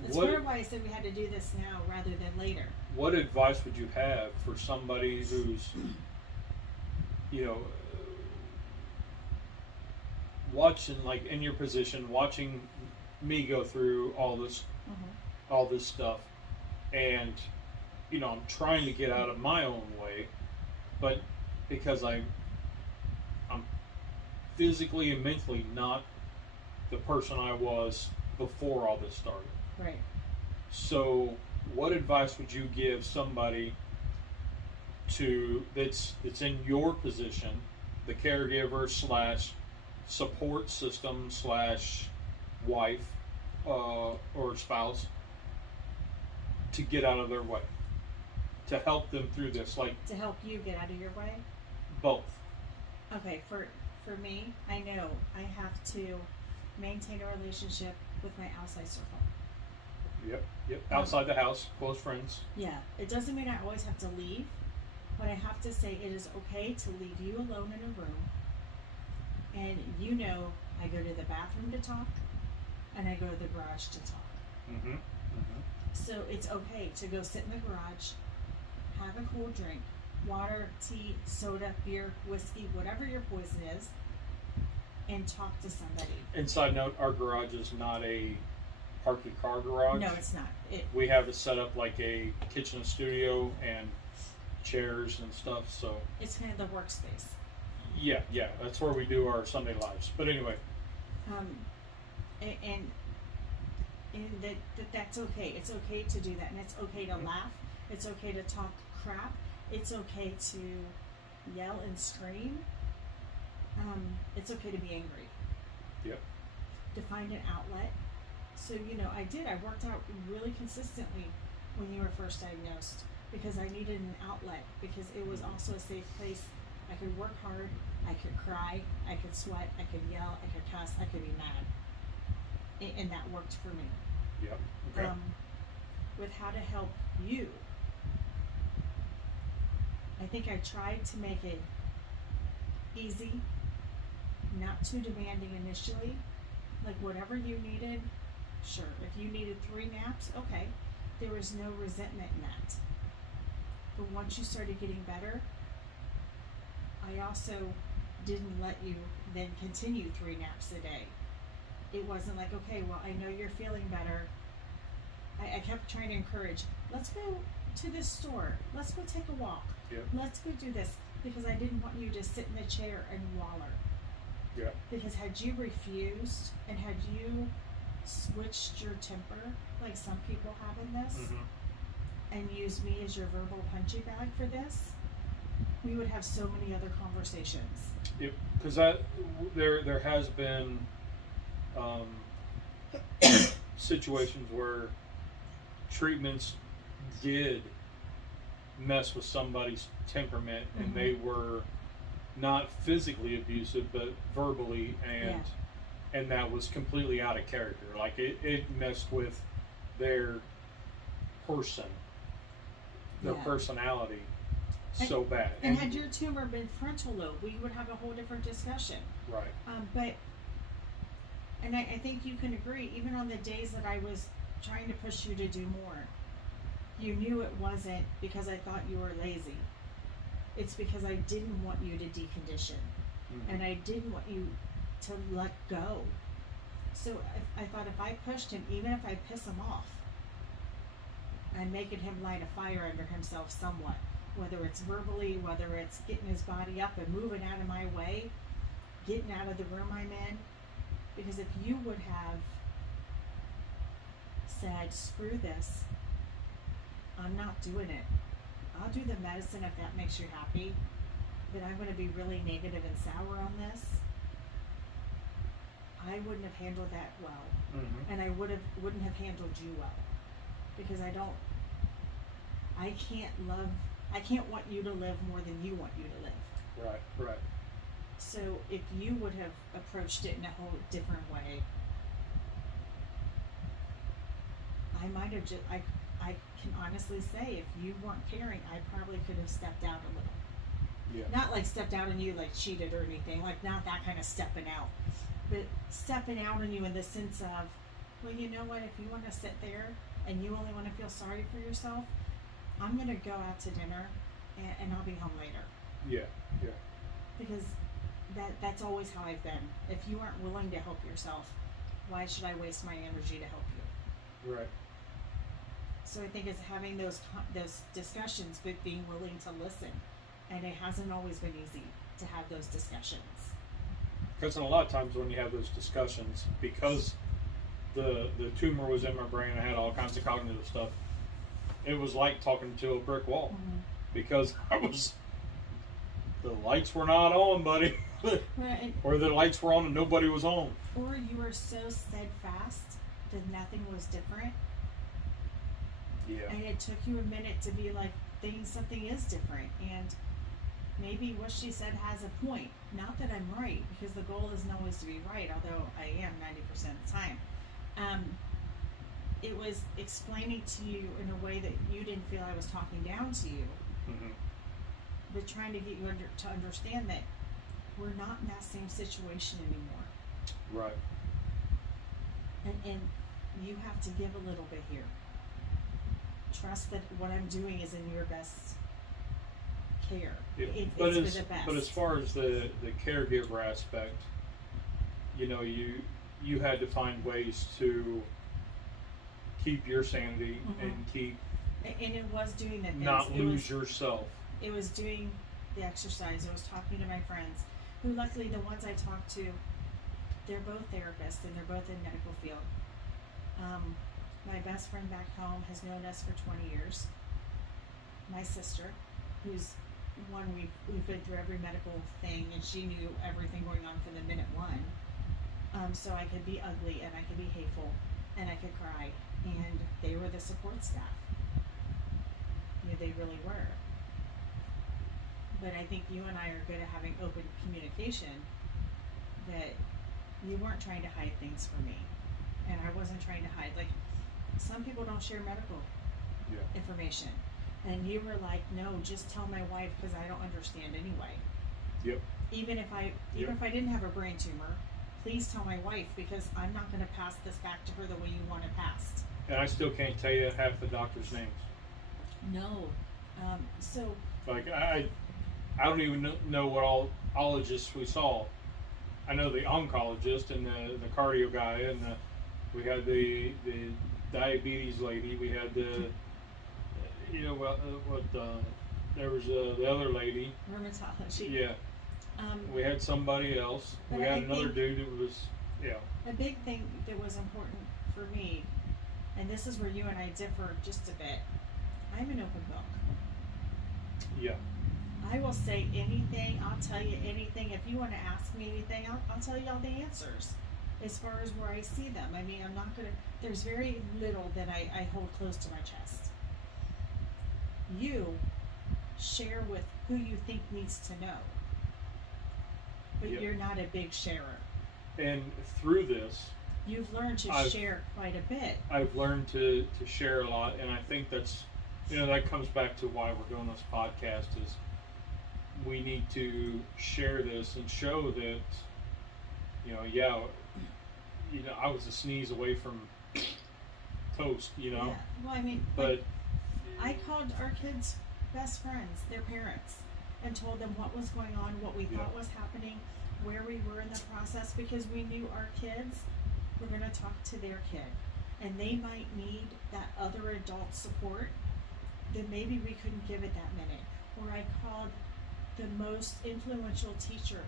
that's part of why I said we had to do this now rather than later. What advice would you have for somebody who's, watching, like in your position, watching me go through all this stuff, and I'm trying to get out of my own way, but because I'm physically and mentally not the person I was before all this started. Right. So what advice would you give somebody that's in your position, the caregiver / support system / wife or spouse, to get out of their way, to help them through this, like to help you get out of your way? Both. Okay, for me, I know I have to maintain a relationship with my outside circle. Yep. Outside the house, close friends. Yeah. It doesn't mean I always have to leave, but I have to say it is okay to leave you alone in a room. And I go to the bathroom to talk, and I go to the garage to talk. Mm-hmm. So it's okay to go sit in the garage, have a cool drink, water, tea, soda, beer, whiskey, whatever your poison is, and talk to somebody. And side note, our garage is not a park your car garage. No, it's not. We have it set up like a kitchen studio and chairs and stuff, so it's kind of the workspace. Yeah, that's where we do our Sunday lives. But anyway, and that's okay. It's okay to do that, and it's okay to laugh. It's okay to talk crap. It's okay to yell and scream. It's okay to be angry. Yep. To find an outlet. So I worked out really consistently when you were first diagnosed because I needed an outlet, because it was also a safe place. I could work hard, I could cry, I could sweat, I could yell, I could cuss, I could be mad. And that worked for me. Yep. Okay. With how to help you, I think I tried to make it easy, not too demanding initially. Like whatever you needed, sure. If you needed 3 naps, okay. There was no resentment in that. But once you started getting better, I also didn't let you then continue 3 naps a day. it wasn't like, okay, well, I know you're feeling better. I kept trying to encourage, let's go to this store. Let's go take a walk. Yep. Let's go do this. Because I didn't want you to sit in the chair and waller. Yeah. Because had you refused and had you switched your temper, like some people have in this, and used me as your verbal punching bag for this, we would have so many other conversations. Because there has been situations where treatments did mess with somebody's temperament, and they were not physically abusive but verbally, and that was completely out of character. Like it messed with their person, their personality so bad. And had your tumor been frontal lobe, we would have a whole different discussion. Right. And I think you can agree, even on the days that I was trying to push you to do more, you knew it wasn't because I thought you were lazy. It's because I didn't want you to decondition. And I didn't want you to let go. So I thought if I pushed him, even if I piss him off, I'm making him light a fire under himself somewhat. Whether it's verbally, whether it's getting his body up and moving out of my way, getting out of the room I'm in. Because if you would have said, screw this, I'm not doing it. I'll do the medicine if that makes you happy, but I'm going to be really negative and sour on this. I wouldn't have handled that well, and I wouldn't have handled you well, because I can't want you to live more than you want you to live. Right. So if you would have approached it in a whole different way, I might have just, I can honestly say, if you weren't caring, I probably could have stepped out a little. Yeah. Not like stepped out on you like cheated or anything, like not that kind of stepping out, but stepping out on you in the sense of, well, you know what, if you want to sit there and you only want to feel sorry for yourself, I'm going to go out to dinner and I'll be home later. Yeah. Because that's always how I've been. If you aren't willing to help yourself, why should I waste my energy to help you? Right. So I think it's having those discussions, but being willing to listen. And it hasn't always been easy to have those discussions. Because a lot of times when you have those discussions, because the tumor was in my brain, I had all kinds of cognitive stuff, it was like talking to a brick wall. Because the lights were not on, buddy. Right. Or the lights were on and nobody was on. Or you were so steadfast that nothing was different. Yeah. And it took you a minute to be like, something is different. And maybe what she said has a point. Not that I'm right, because the goal isn't always to be right, although I am 90% of the time. It was explaining to you in a way that you didn't feel I was talking down to you. But trying to get you to understand that we're not in that same situation anymore. Right. And you have to give a little bit here. Trust that what I'm doing is in your best care. Yeah. It's for the best. But as far as the caregiver aspect, you had to find ways to keep your sanity and keep. And it was doing the things. Not lose yourself. It was doing the exercise. It was talking to my friends, who luckily the ones I talked to, they're both therapists and they're both in medical field. My best friend back home has known us for 20 years. My sister, who's one we've been through every medical thing, and she knew everything going on from the minute one. So I could be ugly and I could be hateful and I could cry, and they were the support staff. They really were. But I think you and I are good at having open communication, that you weren't trying to hide things from me, and I wasn't trying to hide. Like, some people don't share medical information, and you were like, no, just tell my wife, because I don't understand anyway. Yep. Even if I didn't have a brain tumor, please tell my wife, because I'm not going to pass this back to her the way you want it passed. And I still can't tell you half the doctors' names. No. Like, I don't even know what all ologists we saw. I know the oncologist and the cardio guy, and we had the diabetes lady. We had the there was the other lady. Rheumatology. Yeah. We had somebody else. We had another dude that was A big thing that was important for me, and this is where you and I differ just a bit. I'm an open book. Yeah. I will say anything. I'll tell you anything. If you want to ask me anything, I'll tell you all the answers as far as where I see them. I mean, I'm not going to, there's very little that I hold close to my chest. You share with who you think needs to know, but Yep. you're not a big sharer. And through this, You've learned to share quite a bit. I've learned to share a lot, and I think that's, that comes back to why we're doing this podcast is we need to share this and show that, I was a sneeze away from toast, Yeah. Well, I mean, but I called our kids' best friends, their parents, and told them what was going on, what we thought was happening, where we were in the process, because we knew our kids were going to talk to their kid, and they might need that other adult support that maybe we couldn't give at that minute. Or I called the most influential teacher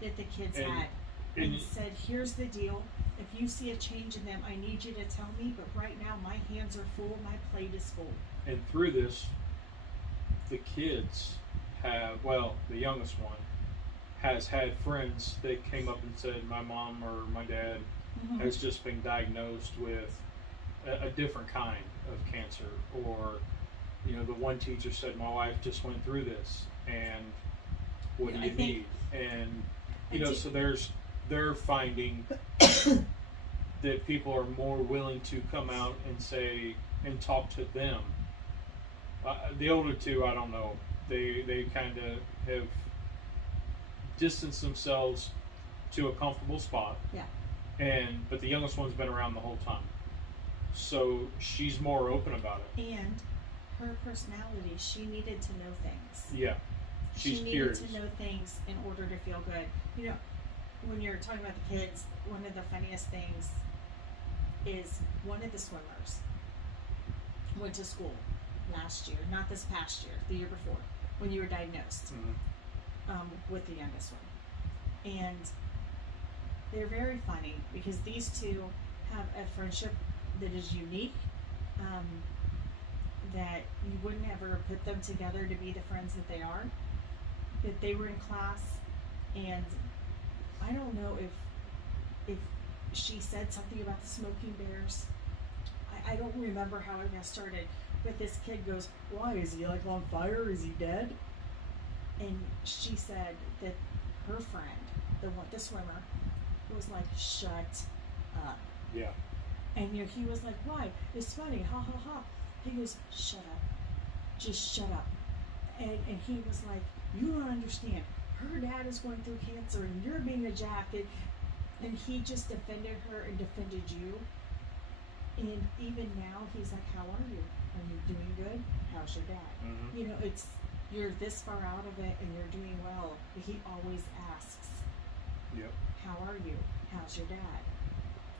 that the kids had and said, here's the deal. If you see a change in them, I need you to tell me, but right now my hands are full, my plate is full. And through this, the kids the youngest one has had friends that came up and said, my mom or my dad has just been diagnosed with a different kind of cancer. Or, the one teacher said, my wife just went through this, and what do you need? And, so they're finding that people are more willing to come out and say, and talk to them. The older two, I don't know. They kind of have distanced themselves to a comfortable spot. Yeah. But the youngest one's been around the whole time. So she's more open about it. And her personality, she needed to know things. Yeah. She's curious. She needed to know things in order to feel good. When you're talking about the kids, one of the funniest things is one of the swimmers went to school last year, not this past year, the year before, when you were diagnosed with the youngest one. And they're very funny because these two have a friendship that is unique, that you wouldn't ever put them together to be the friends that they are. That they were in class, and I don't know if she said something about the smoking bears. I don't remember how it got started, but this kid goes, why, is he on fire? Is he dead? And she said that her friend, the swimmer, was like, shut up. Yeah. And he was like, why? It's funny, ha ha ha. He goes, shut up. Just shut up. And he was like, you don't understand. Her dad is going through cancer and you're being a jack. And he just defended her and defended you. And even now, he's like, how are you? Are you doing good? How's your dad? Mm-hmm. You're this far out of it and you're doing well. But he always asks, yep. How are you? How's your dad?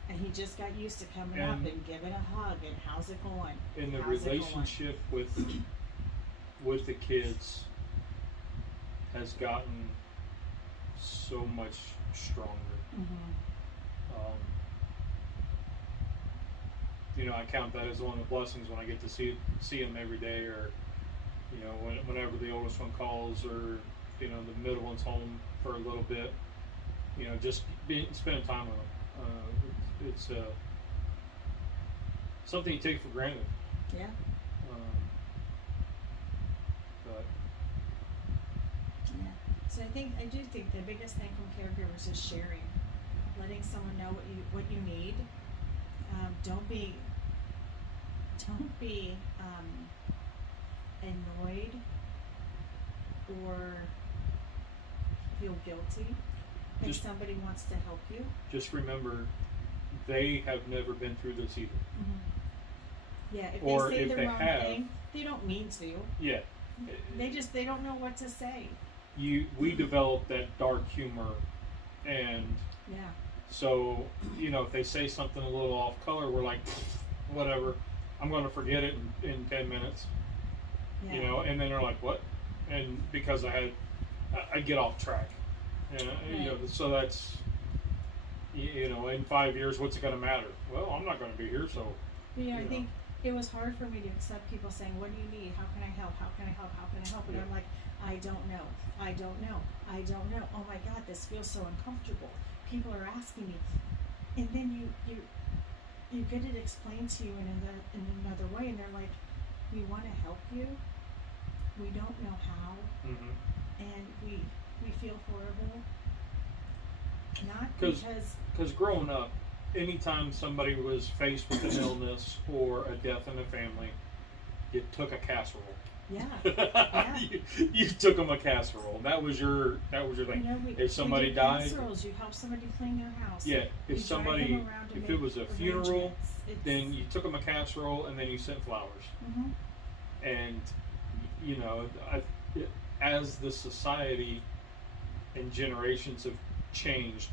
And he just got used to coming up and giving a hug and how's it going? And the relationship with the kids has gotten so much stronger. Mm-hmm. I count that as one of the blessings when I get to see them every day, or whenever the oldest one calls, or the middle one's home for a little bit. Just spending time with them. It's something you take for granted. Yeah. But yeah. So I do think the biggest thing from caregivers is sharing, letting someone know what you need. Don't be annoyed or feel guilty if somebody wants to help you. Just remember, they have never been through this either. Mm-hmm. Yeah, if or they say if the they wrong thing, they don't mean to. Yeah. They don't know what to say. We developed that dark humor And Yeah. so, you know, if they say something a little off color, we're like, whatever, I'm going to forget it in 10 minutes, Yeah. you know, and then they're like, what? And because I get off track, and, you know, so that's, you know, in 5 years, what's it going to matter? Well, I'm not going to be here, so. Yeah, I think it was hard for me to accept people saying, what do you need? How can I help? How can I help? How can I help? And I'm like, I don't know. I don't know. I don't know. Oh my God, this feels so uncomfortable. People are asking me. And then you get it explained to you in another way, and they're like, we want to help you. We don't know how. And we feel horrible. Not because growing up, anytime somebody was faced with an illness or a death in the family, you took a casserole. Yeah. You took them a casserole. That was your thing. You know, if somebody we died, casseroles. You help somebody clean their house. Yeah. If it was a funeral, then you took them a casserole and then you sent flowers. And you know, as the society and generations have changed,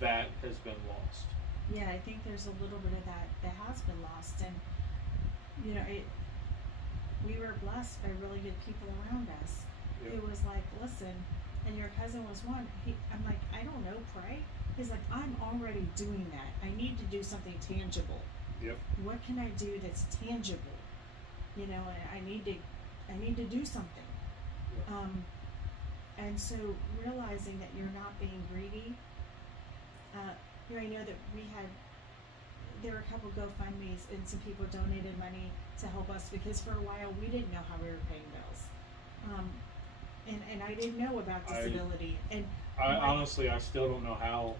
that has been lost. Yeah, I think there's a little bit of that has been lost, and you know, we were blessed by really good people around us. It was like, listen, and your cousin was one. I'm like, I don't know, pray. He's like, I'm already doing that. I need to do something tangible. What can I do that's tangible? You know, and I need to do something. And so realizing that you're not being greedy. You know, I know that there were a couple GoFundMe's and some people donated money to help us because for a while we didn't know how we were paying bills. And I didn't know about disability. Honestly, I still don't know how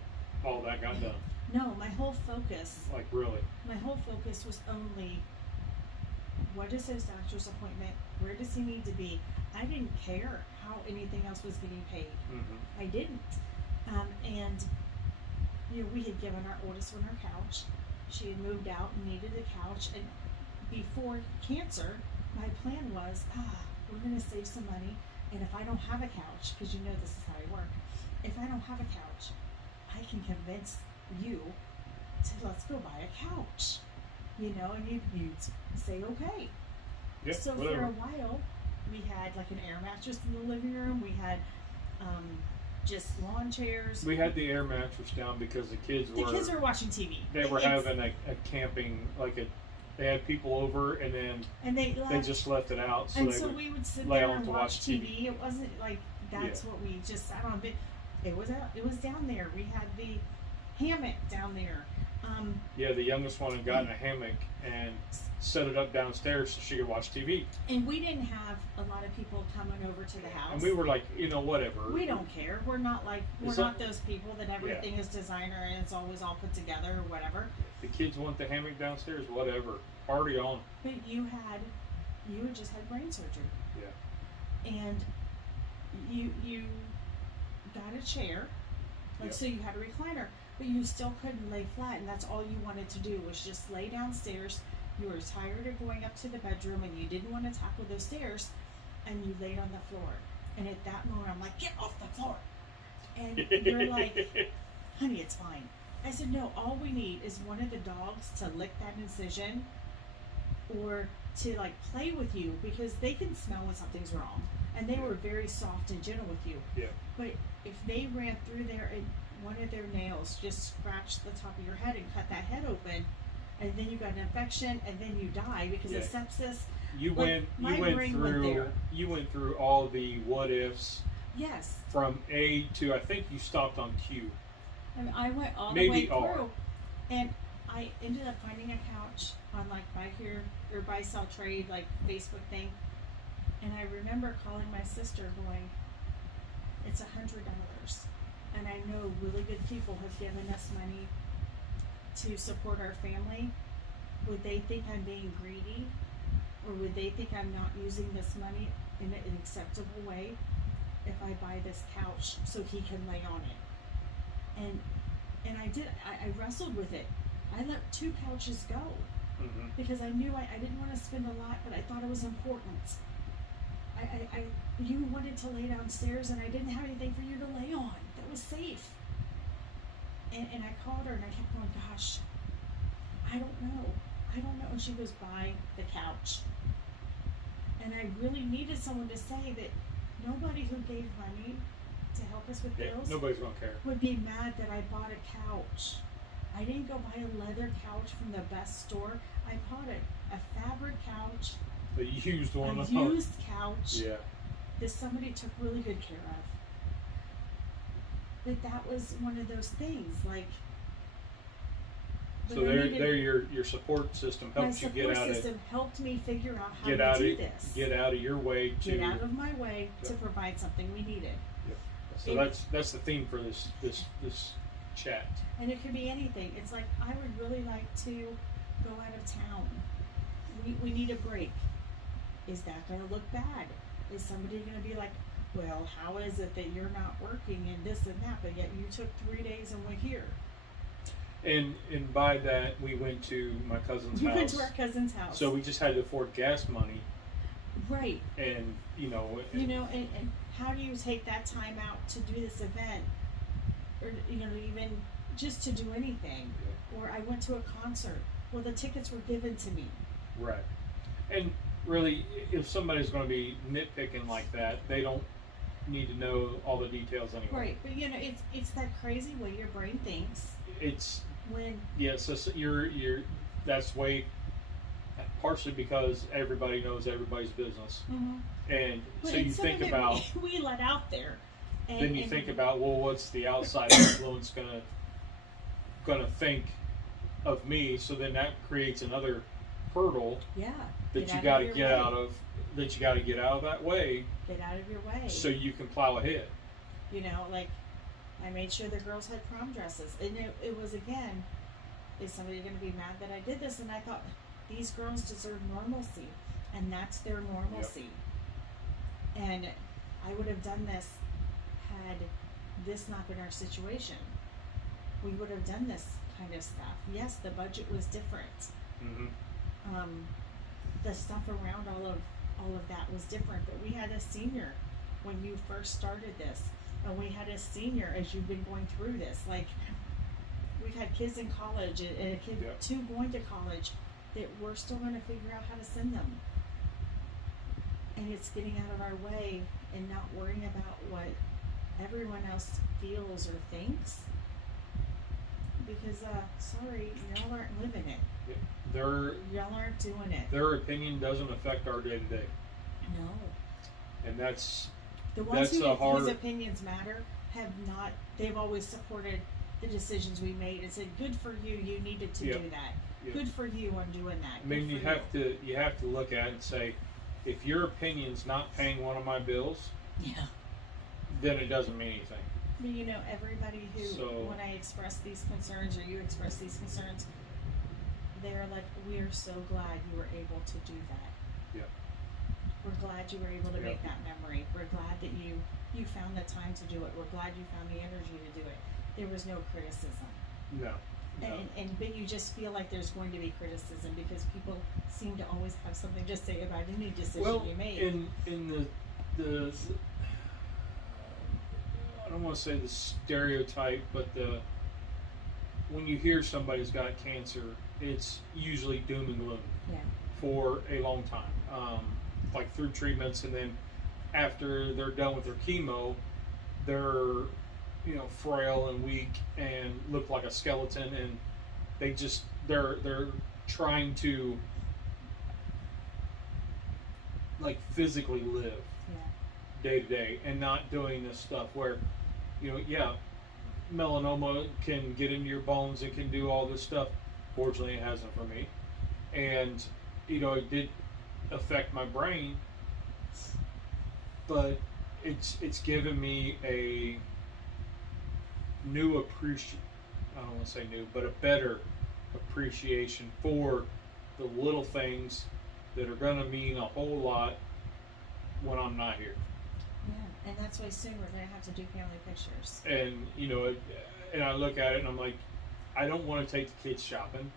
all that got done. No, my whole focus. Like really. My whole focus was only, what is his doctor's appointment? Where does he need to be? I didn't care how anything else was getting paid. I didn't. And you know, we had given our oldest one her couch. She had moved out and needed a couch. And before cancer, my plan was, we're going to save some money. And if I don't have a couch, because you know this is how I work, if I don't have a couch, I can convince you to let's go buy a couch. You know, and you'd say okay. So whatever. For a while, we had like an air mattress in the living room. We had just lawn chairs. We had the air mattress down because the kids were watching TV. They were having a camping, they had people over and then they just left it out. So so we would sit there and watch TV. It wasn't like that's what we just sat on. But it was down there. We had the hammock down there. The youngest one had gotten a hammock and set it up downstairs so she could watch TV. And we didn't have a lot of people coming over to the house. And we were like, you know, whatever. We don't care. We're not not those people that everything is designer and it's always all put together or whatever. The kids want the hammock downstairs, whatever. Party on. But you had just had brain surgery. Yeah. And you got a chair. So you had a recliner. But you still couldn't lay flat, and that's all you wanted to do was just lay downstairs. You were tired of going up to the bedroom, and you didn't want to tackle those stairs, and you laid on the floor. And at that moment, I'm like, get off the floor. And you're like, honey, it's fine. I said, no, all we need is one of the dogs to lick that incision or to play with you because they can smell when something's wrong. And they were very soft and gentle with you. Yeah. But if they ran through there and one of their nails just scratched the top of your head and cut that head open, and then you got an infection, and then you die because of sepsis. You went through all the what ifs. Yes. From A to I think you stopped on Q. I mean, I went all the way through, and I ended up finding a couch on buy here or buy sell trade Facebook thing, and I remember calling my sister going, "It's $100." And I know really good people have given us money to support our family. Would they think I'm being greedy? Or would they think I'm not using this money in an acceptable way if I buy this couch so he can lay on it? And I wrestled with it. I let 2 couches go because I knew I didn't want to spend a lot, but I thought it was important. You wanted to lay downstairs and I didn't have anything for you to lay on that was safe. And I called her and I kept going, gosh, I don't know. And she goes, buy the couch. And I really needed someone to say that nobody who gave money to help us with bills nobody's gonna care. would be mad that I bought a couch. I didn't go buy a leather couch from the best store. I bought a fabric couch. The used one. A used couch. Yeah. That somebody took really good care of. But that was one of those things, like. So they're your support system helps you get out of. My support system helped me figure out how to do this. Get out of your way to. Get out of my way to provide something we needed. Yep. So that's the theme for this chat. And it could be anything. It's like, I would really like to go out of town. We need a break. Is that going to look bad? Is somebody going to be like, well, how is it that you're not working and this and that, but yet you took 3 days and we're here? And by that, we went to my cousin's house. We went to our cousin's house. So we just had to afford gas money. Right. And, and how do you take that time out to do this event? Or, even just to do anything. Yeah. Or I went to a concert. Well, the tickets were given to me. Right. And really, if somebody's going to be nitpicking like that, they don't need to know all the details anyway. Right. But, it's that crazy way your brain thinks. It's... When... Yeah, so you're that's way... Partially because everybody knows everybody's business. Mm-hmm. And but so you think about... We let out there. Then you think about, well, what's the outside influence gonna think of me? So then that creates another hurdle. Yeah. That you got to get out of. That you got to get out of that way. Get out of your way. So you can plow ahead. Like I made sure the girls had prom dresses, and it was again, is somebody going to be mad that I did this? And I thought, these girls deserve normalcy, and that's their normalcy. Yep. And I would have done this. Had this not been our situation, we would have done this kind of stuff. Yes, the budget was different. Mm-hmm. The stuff around all of that was different. But we had a senior when you first started this, and we had a senior as you've been going through this. Like, we've had kids in college and a kid two going to college that we're still going to figure out how to send them. And it's getting out of our way and not worrying about what everyone else feels or thinks, because sorry, y'all aren't living it. Y'all aren't doing it. Their opinion doesn't affect our day to day. No. And that's the ones whose opinions matter have not. They've always supported the decisions we made and said, "Good for you. You needed to do that. Yep. Good for you on doing that." I mean, you have to look at it and say, if your opinion's not paying one of my bills, then it doesn't mean anything. But everybody who, when I express these concerns or you express these concerns, they're like, we are so glad you were able to do that. Yeah. We're glad you were able to make that memory. We're glad that you found the time to do it. We're glad you found the energy to do it. There was no criticism. No. But you just feel like there's going to be criticism because people seem to always have something to say about any decision you make. In the I don't want to say the stereotype, but when you hear somebody's got cancer, it's usually doom and gloom for a long time, like through treatments, and then after they're done with their chemo, they're frail and weak and look like a skeleton, and they're trying to like physically live day to day and not doing this stuff where melanoma can get into your bones and can do all this stuff. Fortunately, it hasn't for me, and it did affect my brain, but it's given me a new I don't want to say new, but a better appreciation for the little things that are going to mean a whole lot when I'm not here. Yeah, and that's why soon we're going to have to do family pictures. And and I look at it and I'm like, I don't want to take the kids shopping,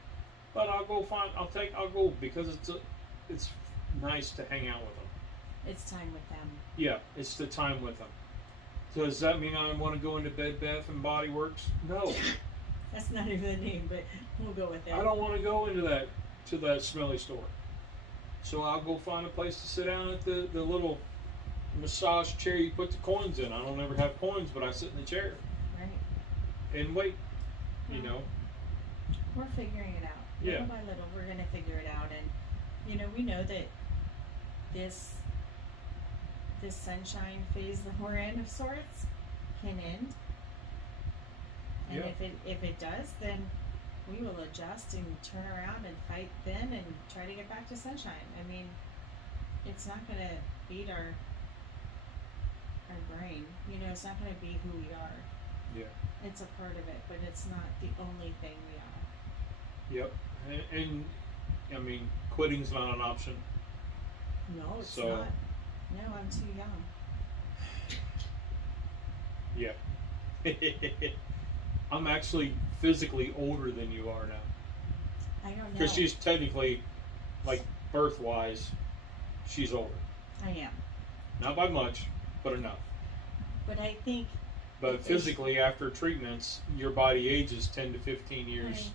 but I'll go because it's nice to hang out with them. It's time with them. Yeah, it's the time with them. Does that mean I want to go into Bed Bath and Body Works? No. That's not even the name, but we'll go with it. I don't want to go into that smelly store. So I'll go find a place to sit down at the little massage chair you put the coins in. I don't ever have coins, but I sit in the chair. Right. And wait, you know. We're figuring it out. Yeah. Little by little, we're going to figure it out. And, you know, we know that this sunshine phase that we're in of sorts can end. And Yeah. if it does, then we will adjust and turn around and fight then and try to get back to sunshine. I mean, it's not going to beat our brain. You know, it's not going to be who we are. Yeah. It's a part of it, but it's not the only thing we are. Yep. And I mean, quitting's not an option. No, it's So- not. No, I'm too young. Yeah. I'm actually physically older than you are now. I don't know. Because she's technically, like, birth-wise, she's older. I am. Not by much, but enough. But I think But physically, after treatments, your body ages 10 to 15 years.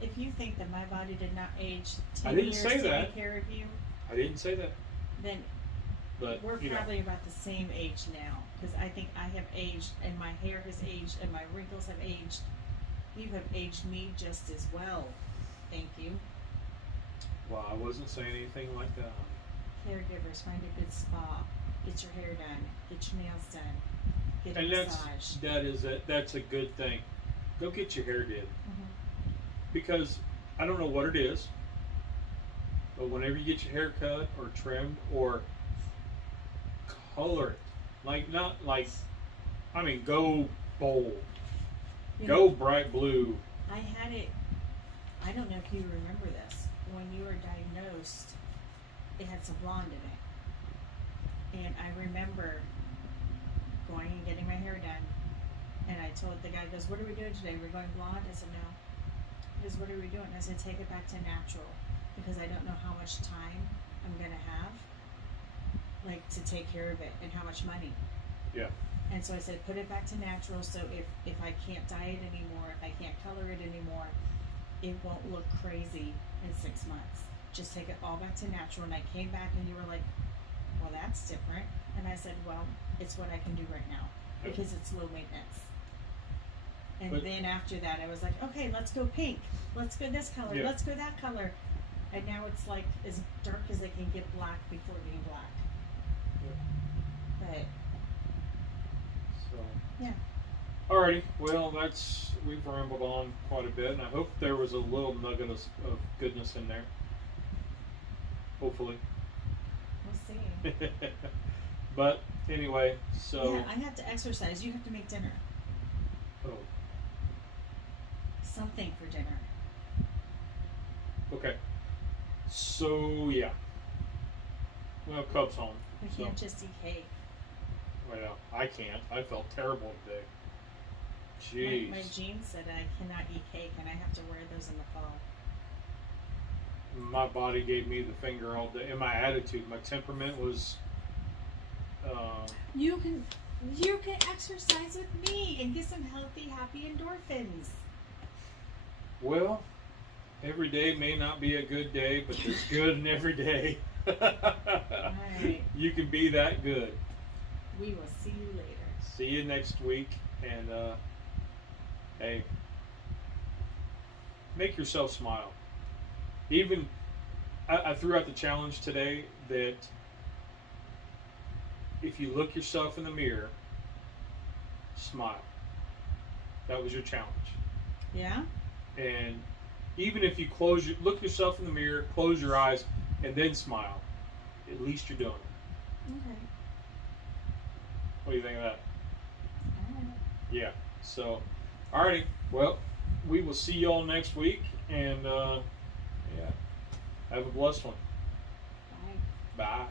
if you think that my body did not age I 10 didn't years say to that. take care of you, I didn't say that. then But, we're you know. probably about the same age now. Because I think I have aged, and my hair has aged, and my wrinkles have aged. You have aged me just as well. Thank you. Well, I wasn't saying anything like that. Caregivers, find a good spa. Get your hair done. Get your nails done. Get And a massage. that's a good thing. Go get your hair did. Mhm. Because I don't know what it is, but whenever you get your hair cut or trimmed or color it, go bold, You go know, bright blue. I had it, I don't know if you remember this, when you were diagnosed, it had some blonde in it. And I remember going and getting my hair done, and I told the guy, he goes, what are we doing today? We're going blonde? I said, no. He goes, what are we doing? I said, take it back to natural, because I don't know how much time I'm gonna have, like, to take care of it, and how much money. Yeah. And so I said, put it back to natural, so if I can't dye it anymore, if I can't color it anymore, it won't look crazy in 6 months. Just take it all back to natural. And I came back and you were like, well, that's different. And I said, well, it's what I can do right now, because it's low maintenance. And But- then after that, I was like, okay, let's go pink. Let's go this color. Yeah. Let's go that color. And now it's like as dark as it can get black before being black. But So. yeah. Alrighty. Well, we've rambled on quite a bit, and I hope there was a little nugget of goodness in there. Hopefully. We'll see. But anyway, so. Yeah, I have to exercise. You have to make dinner. Oh, Something for dinner. okay. So yeah. Well, Cub's home. We So can't just eat cake. well, I can't. I felt terrible today. Jeez. My jeans said I cannot eat cake, and I have to wear those in the fall. My body gave me the finger all day, and my attitude, my temperament was. You can exercise with me and get some healthy, happy endorphins. Well, every day may not be a good day, but there's good in every day. Alright. You can be that good. We will see you later. See you next week, and hey, make yourself smile. Even I threw out the challenge today that if you look yourself in the mirror, smile. That was your challenge. Yeah? And even if you look yourself in the mirror, close your eyes, and then smile, at least you're doing it. Okay. What do you think of that? Alright. Yeah. So, alrighty. Well, we will see y'all next week, and yeah, have a blessed one. Bye. Bye.